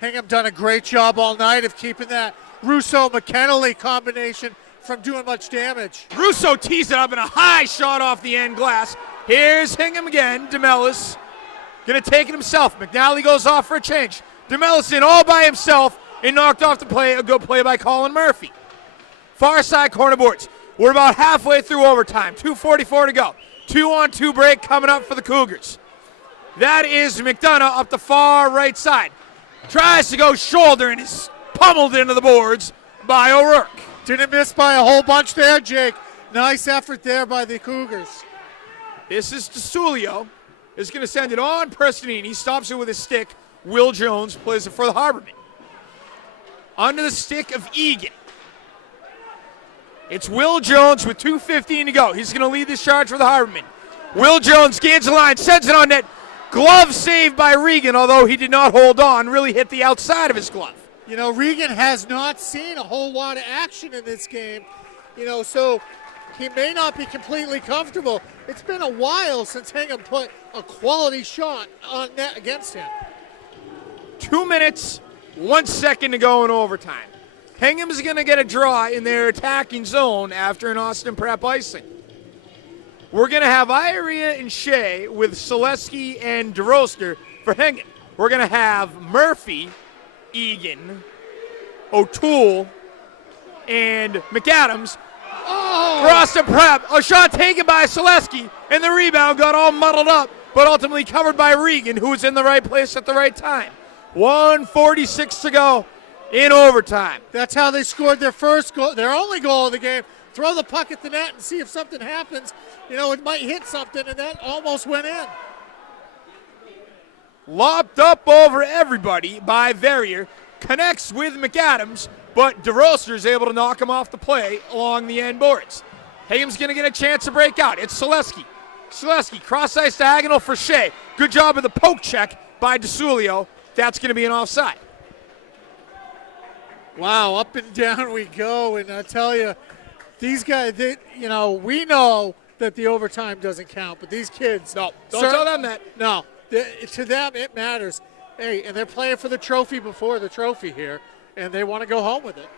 Hingham done a great job all night of keeping that Russo-McKinley combination from doing much damage. Russo tees it up in a high shot off the end glass. Here's Hingham again. DeMellis going to take it himself. McNally goes off for a change. DeMellis in all by himself and knocked off the play. A good play by Colin Murphy. Far side corner boards. We're about halfway through overtime. 2:44 to go. 2-on-2 break coming up for the Cougars. That is McDonough up the far right side. Tries to go shoulder and is pummeled into the boards by O'Rourke. Didn't miss by a whole bunch there, Jake. Nice effort there by the Cougars. This is DeSulio. Is going to send it on Personini. Stops it with his stick. Will Jones plays it for the Harbormen. Under the stick of Egan. It's Will Jones with 2:15 to go. He's going to lead this charge for the Harbormen. Will Jones gains the line, sends it on net. Glove saved by Regan, although he did not hold on. Really hit the outside of his glove. Regan has not seen a whole lot of action in this game, so he may not be completely comfortable. It's been a while since Hingham put a quality shot on net against him. 2 minutes, 1 second to go in overtime. Hingham's going to get a draw in their attacking zone after an Austin Prep icing. We're going to have Iria and Shea with Selesky and DeRoster for Hingham. We're going to have Murphy, Egan, O'Toole, and McAdams for Austin Prep. A shot taken by Selesky, and the rebound got all muddled up, but ultimately covered by Regan, who was in the right place at the right time. 1:46 to go in overtime. That's how they scored their first goal, their only goal of the game. Throw the puck at the net and see if something happens. It might hit something, and that almost went in. Lopped up over everybody by Verrier. Connects with McAdams, but DeRoster is able to knock him off the play along the end boards. Hingham's going to get a chance to break out. It's Selesky. Selesky, cross-ice diagonal for Shea. Good job of the poke check by DeSulio. That's going to be an offside. Wow, up and down we go, and I tell you, these guys, we know that the overtime doesn't count, but these kids. No, don't tell them that. No, to them it matters. Hey, and they're playing for the trophy before the trophy here, and they want to go home with it.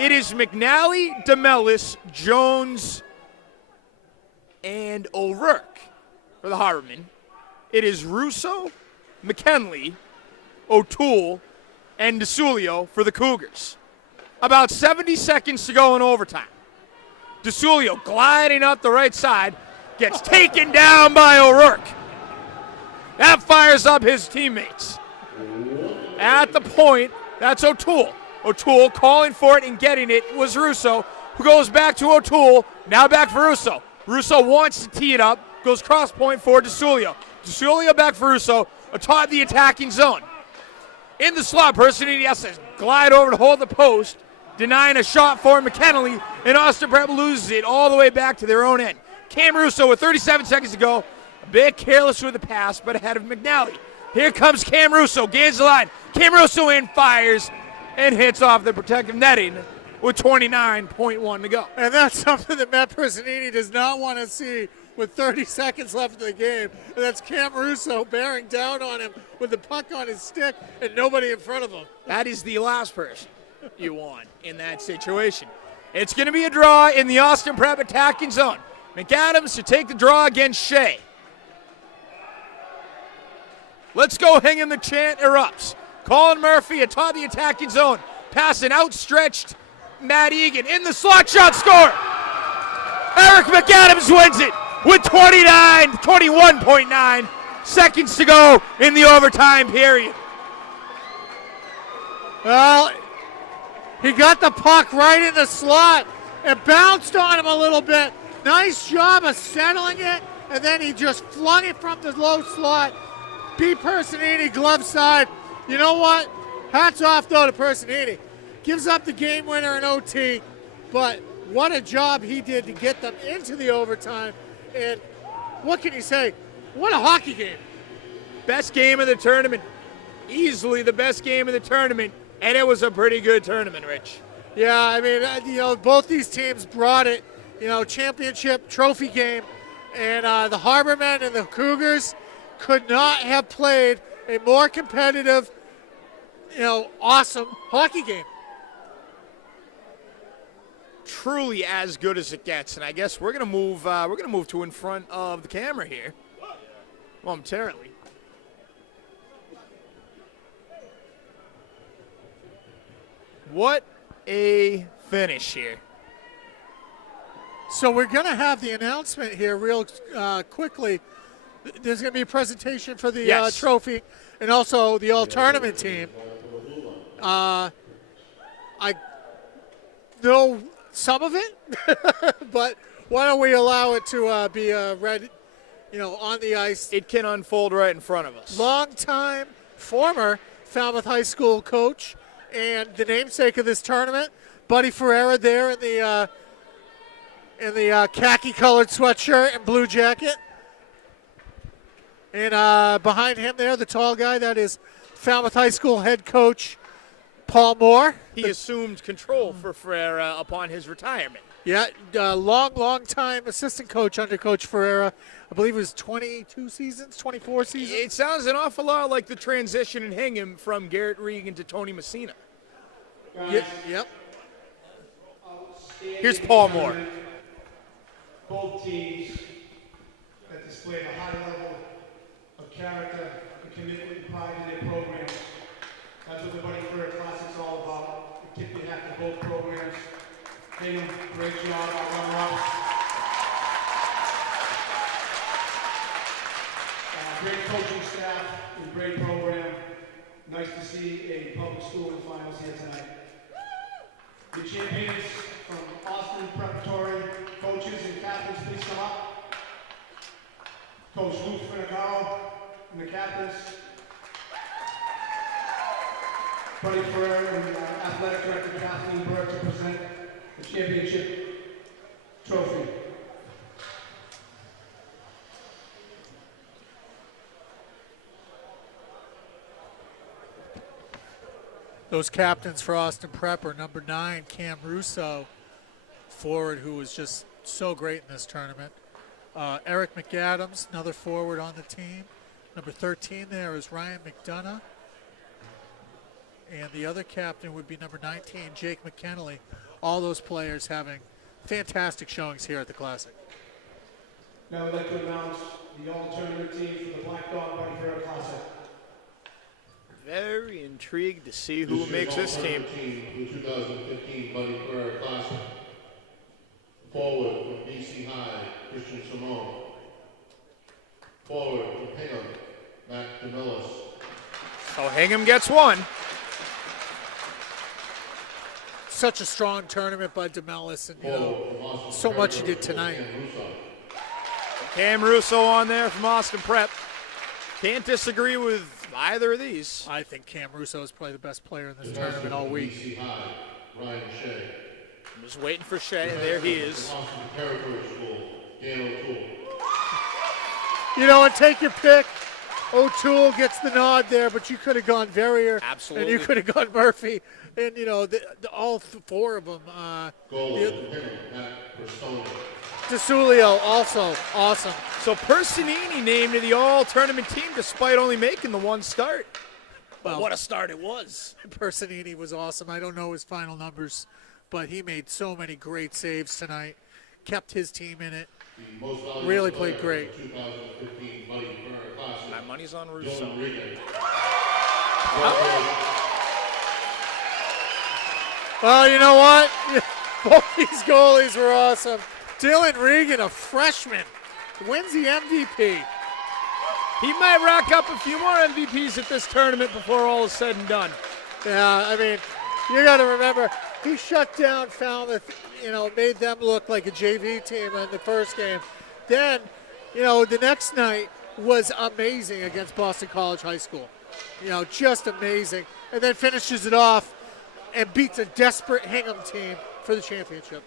It is McNally, DeMellis, Jones, and O'Rourke for the Harbormen. It is Russo, McKinley, O'Toole, and DeSulio for the Cougars. About 70 seconds to go in overtime. DeSulio gliding up the right side, gets taken down by O'Rourke. That fires up his teammates. At the point, that's O'Toole. O'Toole calling for it and getting it was Russo, who goes back to O'Toole, now back for Russo. Russo wants to tee it up, goes cross point for DeSulio. DeSulio back for Russo, atop the attacking zone. In the slot, Personini has to glide over to hold the post, denying a shot for McKinley, and Austin Prep loses it all the way back to their own end. Cam Russo with 37 seconds to go, a bit careless with the pass, but ahead of McNally. Here comes Cam Russo, gains the line. Cam Russo in, fires, and hits off the protective netting with 29.1 to go. And that's something that Matt Personini does not want to see with 30 seconds left in the game. And that's Cam Russo bearing down on him with the puck on his stick and nobody in front of him. That is the last person you want in that situation. It's going to be a draw in the Austin Prep attacking zone. McAdams to take the draw against Shea. Let's go Hingham, the chant erupts. Colin Murphy atop the attacking zone. Pass an outstretched Matt Egan in the slot shot score. Eric McAdams wins it with 21.9 seconds to go in the overtime period. Well, he got the puck right in the slot. It bounced on him a little bit. Nice job of settling it, and then he just flung it from the low slot. B. Personini, glove side. You know what? Hats off, though, to Personini. Gives up the game winner in OT, but what a job he did to get them into the overtime. And what can you say? What a hockey game. Best game of the tournament. Easily the best game of the tournament, and it was a pretty good tournament, Rich. Yeah, I mean, both these teams brought it, championship trophy game, and the Harbormen and the Cougars could not have played a more competitive, awesome hockey game. Truly as good as it gets, and I guess we're gonna move to in front of the camera here momentarily. What a finish here. So we're going to have the announcement here real quickly. There's going to be a presentation for the trophy and also the all-tournament team. I know some of it, but why don't we allow it to be read, on the ice. It can unfold right in front of us. Long-time former Falmouth High School coach and the namesake of this tournament, Buddy Ferreira there in the khaki-colored sweatshirt and blue jacket. And behind him there, the tall guy, that is Falmouth High School head coach Paul Moore. He assumed control for Ferreira upon his retirement. Yeah, long time assistant coach under Coach Ferreira. I believe it was 22 seasons, 24 seasons. It sounds an awful lot like the transition in Hingham from Garrett Regan to Tony Messina. Yep. Here's Paul Moore. Both teams that displayed a high level of character and commitment and pride in their programs. That's what the Buddy Ferreira Classic's all about. The tip your hat to both programs. Hingham, great job, runner-ups. Great coaching staff and great program. Nice to see a public school in the finals here tonight. The champions from Austin Preparatory, coaches and captains, please come up. Coach Luke Finagaro and the captains. Buddy Ferreira and athletic director Kathleen Burke to present the championship trophy. Those captains for Austin Prep are number 9, Cam Russo, forward who was just so great in this tournament. Eric McAdams, another forward on the team. Number 13 there is Ryan McDonough. And the other captain would be number 19, Jake McKinley. All those players having fantastic showings here at the Classic. Now I'd like to announce the all-tournament team for the Black Dog Buddy Ferreira Classic. Very intrigued to see who makes this team. The 2015 Buddy Ferreira Classic. Forward from BC High, Christian Simone. Forward from Hingham, Matt DeMillis. So Hingham gets one. Such a strong tournament by DeMellis, and so much he did tonight. Cam Russo on there from Austin Prep. Can't disagree with either of these. I think Cam Russo is probably the best player in this tournament all week. BC High, Ryan Shea. I'm just waiting for Shea, and there he is. Austin Territory School, Dan O'Toole. You know, and take your pick. O'Toole gets the nod there, but you could have gone Verrier. Absolutely. And you could have gone Murphy. And, you know, all four of them. Goal from Hingham, Matt Personi. DeSulio, also awesome. So Personini named to the all-tournament team despite only making the one start. Well, what a start it was. Personini was awesome. I don't know his final numbers, but he made so many great saves tonight. Kept his team in it. Really played great. 2015 Buddy Ferreira Classic. My money's on Russo. Dylan Regan. Well, you know what? Both these goalies were awesome. Dylan Regan, a freshman, wins the MVP. He might rack up a few more MVPs at this tournament before all is said and done. Yeah, I mean, you got to remember, he shut down Falmouth, made them look like a JV team in the first game. Then, the next night was amazing against Boston College High School. Just amazing. And then finishes it off and beats a desperate Hingham team for the championship.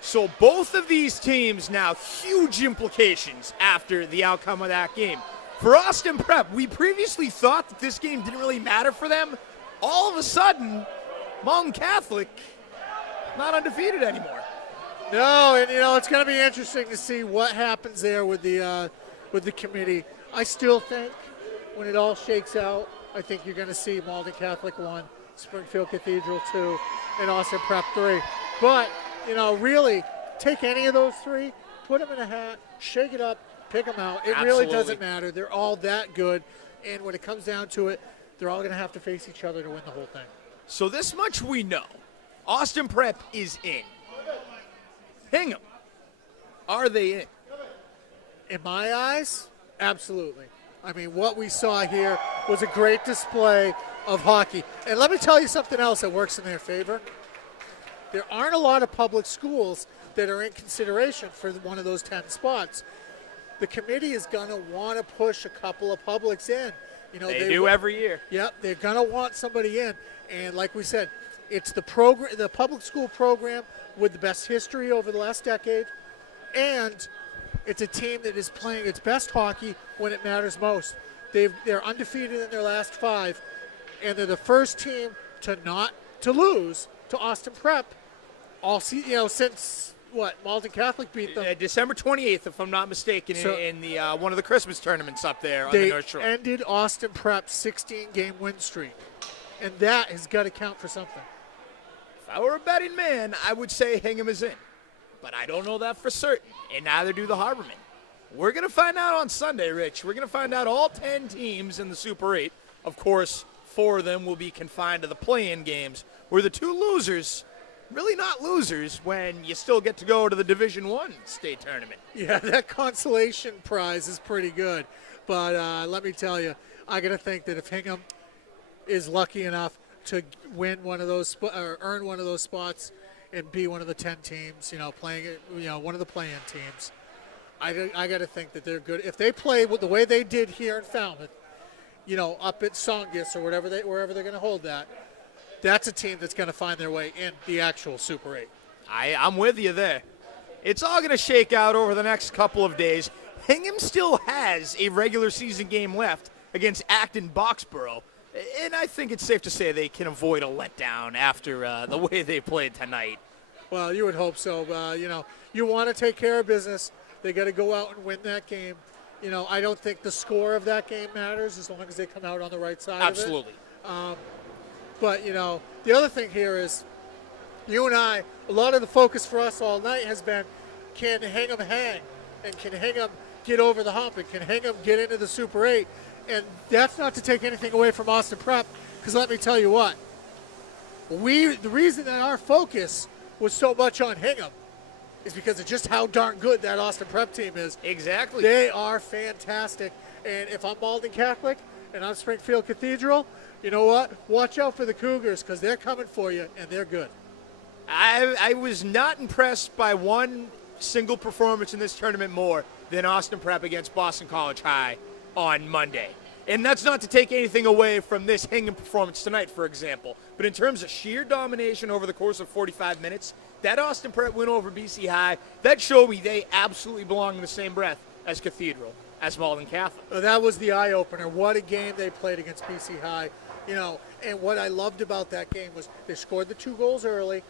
So both of these teams now huge implications after the outcome of that game. For Austin Prep, we previously thought that this game didn't really matter for them. All of a sudden, Mountain Catholic not undefeated anymore. No, and it's going to be interesting to see what happens there with the committee. I still think when it all shakes out, I think you're going to see Malden Catholic 1, Springfield Cathedral 2, and Austin Prep 3. But really, take any of those three, put them in a hat, shake it up, pick them out. It Absolutely. Really doesn't matter. They're all that good. And when it comes down to it, they're all going to have to face each other to win the whole thing. So this much we know. Austin Prep is in. Hingham, are they in? In my eyes, absolutely. I mean, what we saw here was a great display of hockey. And let me tell you something else that works in their favor. There aren't a lot of public schools that are in consideration for one of those 10 spots. The committee is going to want to push a couple of publics in. They do every year. Yep, they're going to want somebody in. And like we said, it's the public school program with the best history over the last decade. And it's a team that is playing its best hockey when it matters most. They're undefeated in their last 5. And they're the first team to lose to Austin Prep since Malden Catholic beat them. December 28th, if I'm not mistaken, So- in the one of the Christmas tournaments up there on the They North Shore. ended Austin Prep's 16-game win streak, and that has got to count for something. If I were a betting man, I would say Hingham is in. But I don't know that for certain, and neither do the Harbormen. We're going to find out on Sunday, Rich. We're going to find out all 10 teams in the Super 8. Of course, 4 of them will be confined to the play-in games, where the 2 losers, really not losers when you still get to go to the Division I state tournament. Yeah, that consolation prize is pretty good. But let me tell you, I got to think that if Hingham is lucky enough to win one of those or earn one of those spots and be one of the 10 teams, playing one of the play-in teams, I got to think that they're good. If they play with the way they did here in Falmouth, up at Songus or wherever they're going to hold that, that's a team that's going to find their way in the actual Super 8. I'm with you there. It's all going to shake out over the next couple of days. Hingham still has a regular season game left against Acton Boxborough, and I think it's safe to say they can avoid a letdown after the way they played tonight. Well, you would hope so. You want to take care of business. They got to go out and win that game. I don't think the score of that game matters as long as they come out on the right side Absolutely. of it. But, the other thing here is you and I, a lot of the focus for us all night has been, can Hingham hang? And can Hingham get over the hump? And can Hingham get into the Super 8? And that's not to take anything away from Austin Prep, because let me tell you what. The reason that our focus was so much on Hingham is because of just how darn good that Austin Prep team is. Exactly. They are fantastic. And if I'm Malden Catholic and I'm Springfield Cathedral, you know what? Watch out for the Cougars, because they're coming for you, and they're good. I was not impressed by one single performance in this tournament more than Austin Prep against Boston College High on Monday. And that's not to take anything away from this Hingham performance tonight, for example. But in terms of sheer domination over the course of 45 minutes, that Austin Prep win over BC High, that showed me they absolutely belong in the same breath as Cathedral, as Malden Catholic. That was the eye-opener. What a game they played against BC High. And what I loved about that game was they scored the 2 goals early.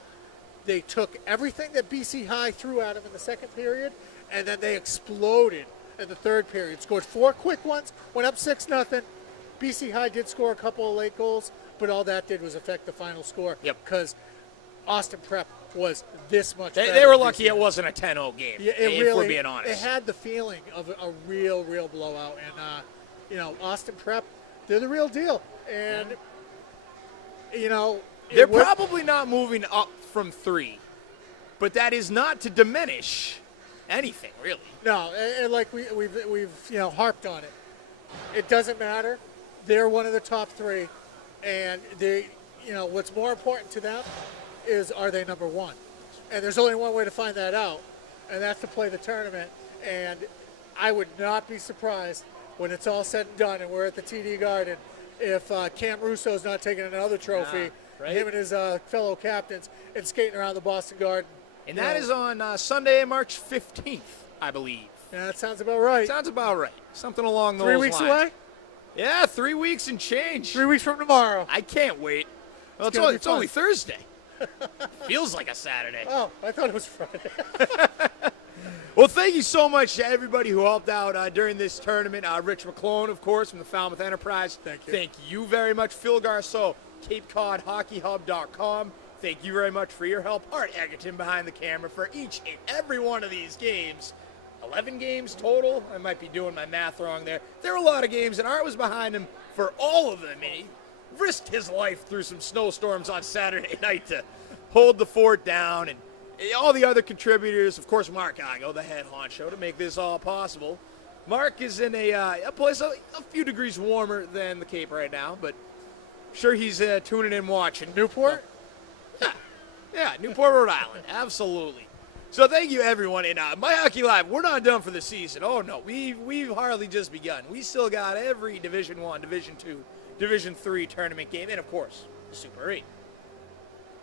They took everything that BC High threw at them in the second period, and then they exploded in the third period. Scored 4 quick ones, went up 6-0. BC High did score a couple of late goals, but all that did was affect the final score. Yep. Because Austin Prep was this much better. They were than lucky BC it High. wasn't a 10-0 game, Yeah, if we're being honest. It had the feeling of a real blowout. And, Austin Prep, they're the real deal. And, They're probably not moving up from 3, but that is not to diminish anything, really. No, and like we've harped on it. It doesn't matter. They're one of the top 3, and they, what's more important to them is, are they number 1? And there's only one way to find that out, and that's to play the tournament. And I would not be surprised when it's all said and done and we're at the TD Garden if Cam Russo's not taking another trophy, right. him and his fellow captains, and skating around the Boston Garden. And that is on Sunday, March 15th, I believe. Yeah, that sounds about right. Sounds about right. Something along those 3 lines. weeks away? Yeah, 3 weeks and change. 3 weeks from tomorrow. I can't wait. Well, It's gonna be it's only fun. Thursday. Feels like a Saturday. Oh, I thought it was Friday. Well, thank you so much to everybody who helped out during this tournament. Rich McClone, of course, from the Falmouth Enterprise. Thank you. Thank you very much. Phil Garceau, CapeCodHockeyHub.com. Thank you very much for your help. Art Egerton behind the camera for each and every one of these games. 11 games total. I might be doing my math wrong there. There were a lot of games, and Art was behind him for all of them. And he risked his life through some snowstorms on Saturday night to hold the fort down. And all the other contributors, of course, Mark Igo, the head honcho, to make this all possible. Mark is in a place a few degrees warmer than the Cape right now, but I'm sure he's tuning in watching. Newport? Yeah, Newport, Rhode Island. Absolutely. So thank you, everyone. And My Hockey Live, we're not done for the season. Oh, no. We've hardly just begun. We still got every Division I, Division II, Division III tournament game, and, of course, the Super 8.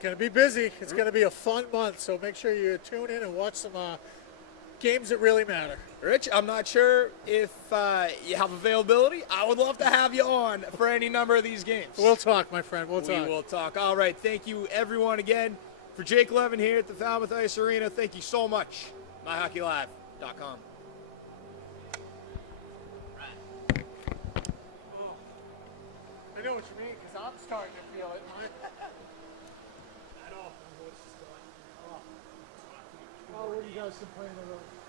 Going to be busy. It's going to be a fun month, so make sure you tune in and watch some games that really matter. Rich, I'm not sure if you have availability. I would love to have you on for any number of these games. We'll talk, my friend. We'll We talk. will talk. All right. Thank you, everyone, again. For Jake Levin here at the Falmouth Ice Arena, thank you so much. MyHockeyLive.com. I know what you mean, because I'm starting to feel it. I know. Oh, where you guys can play in the road.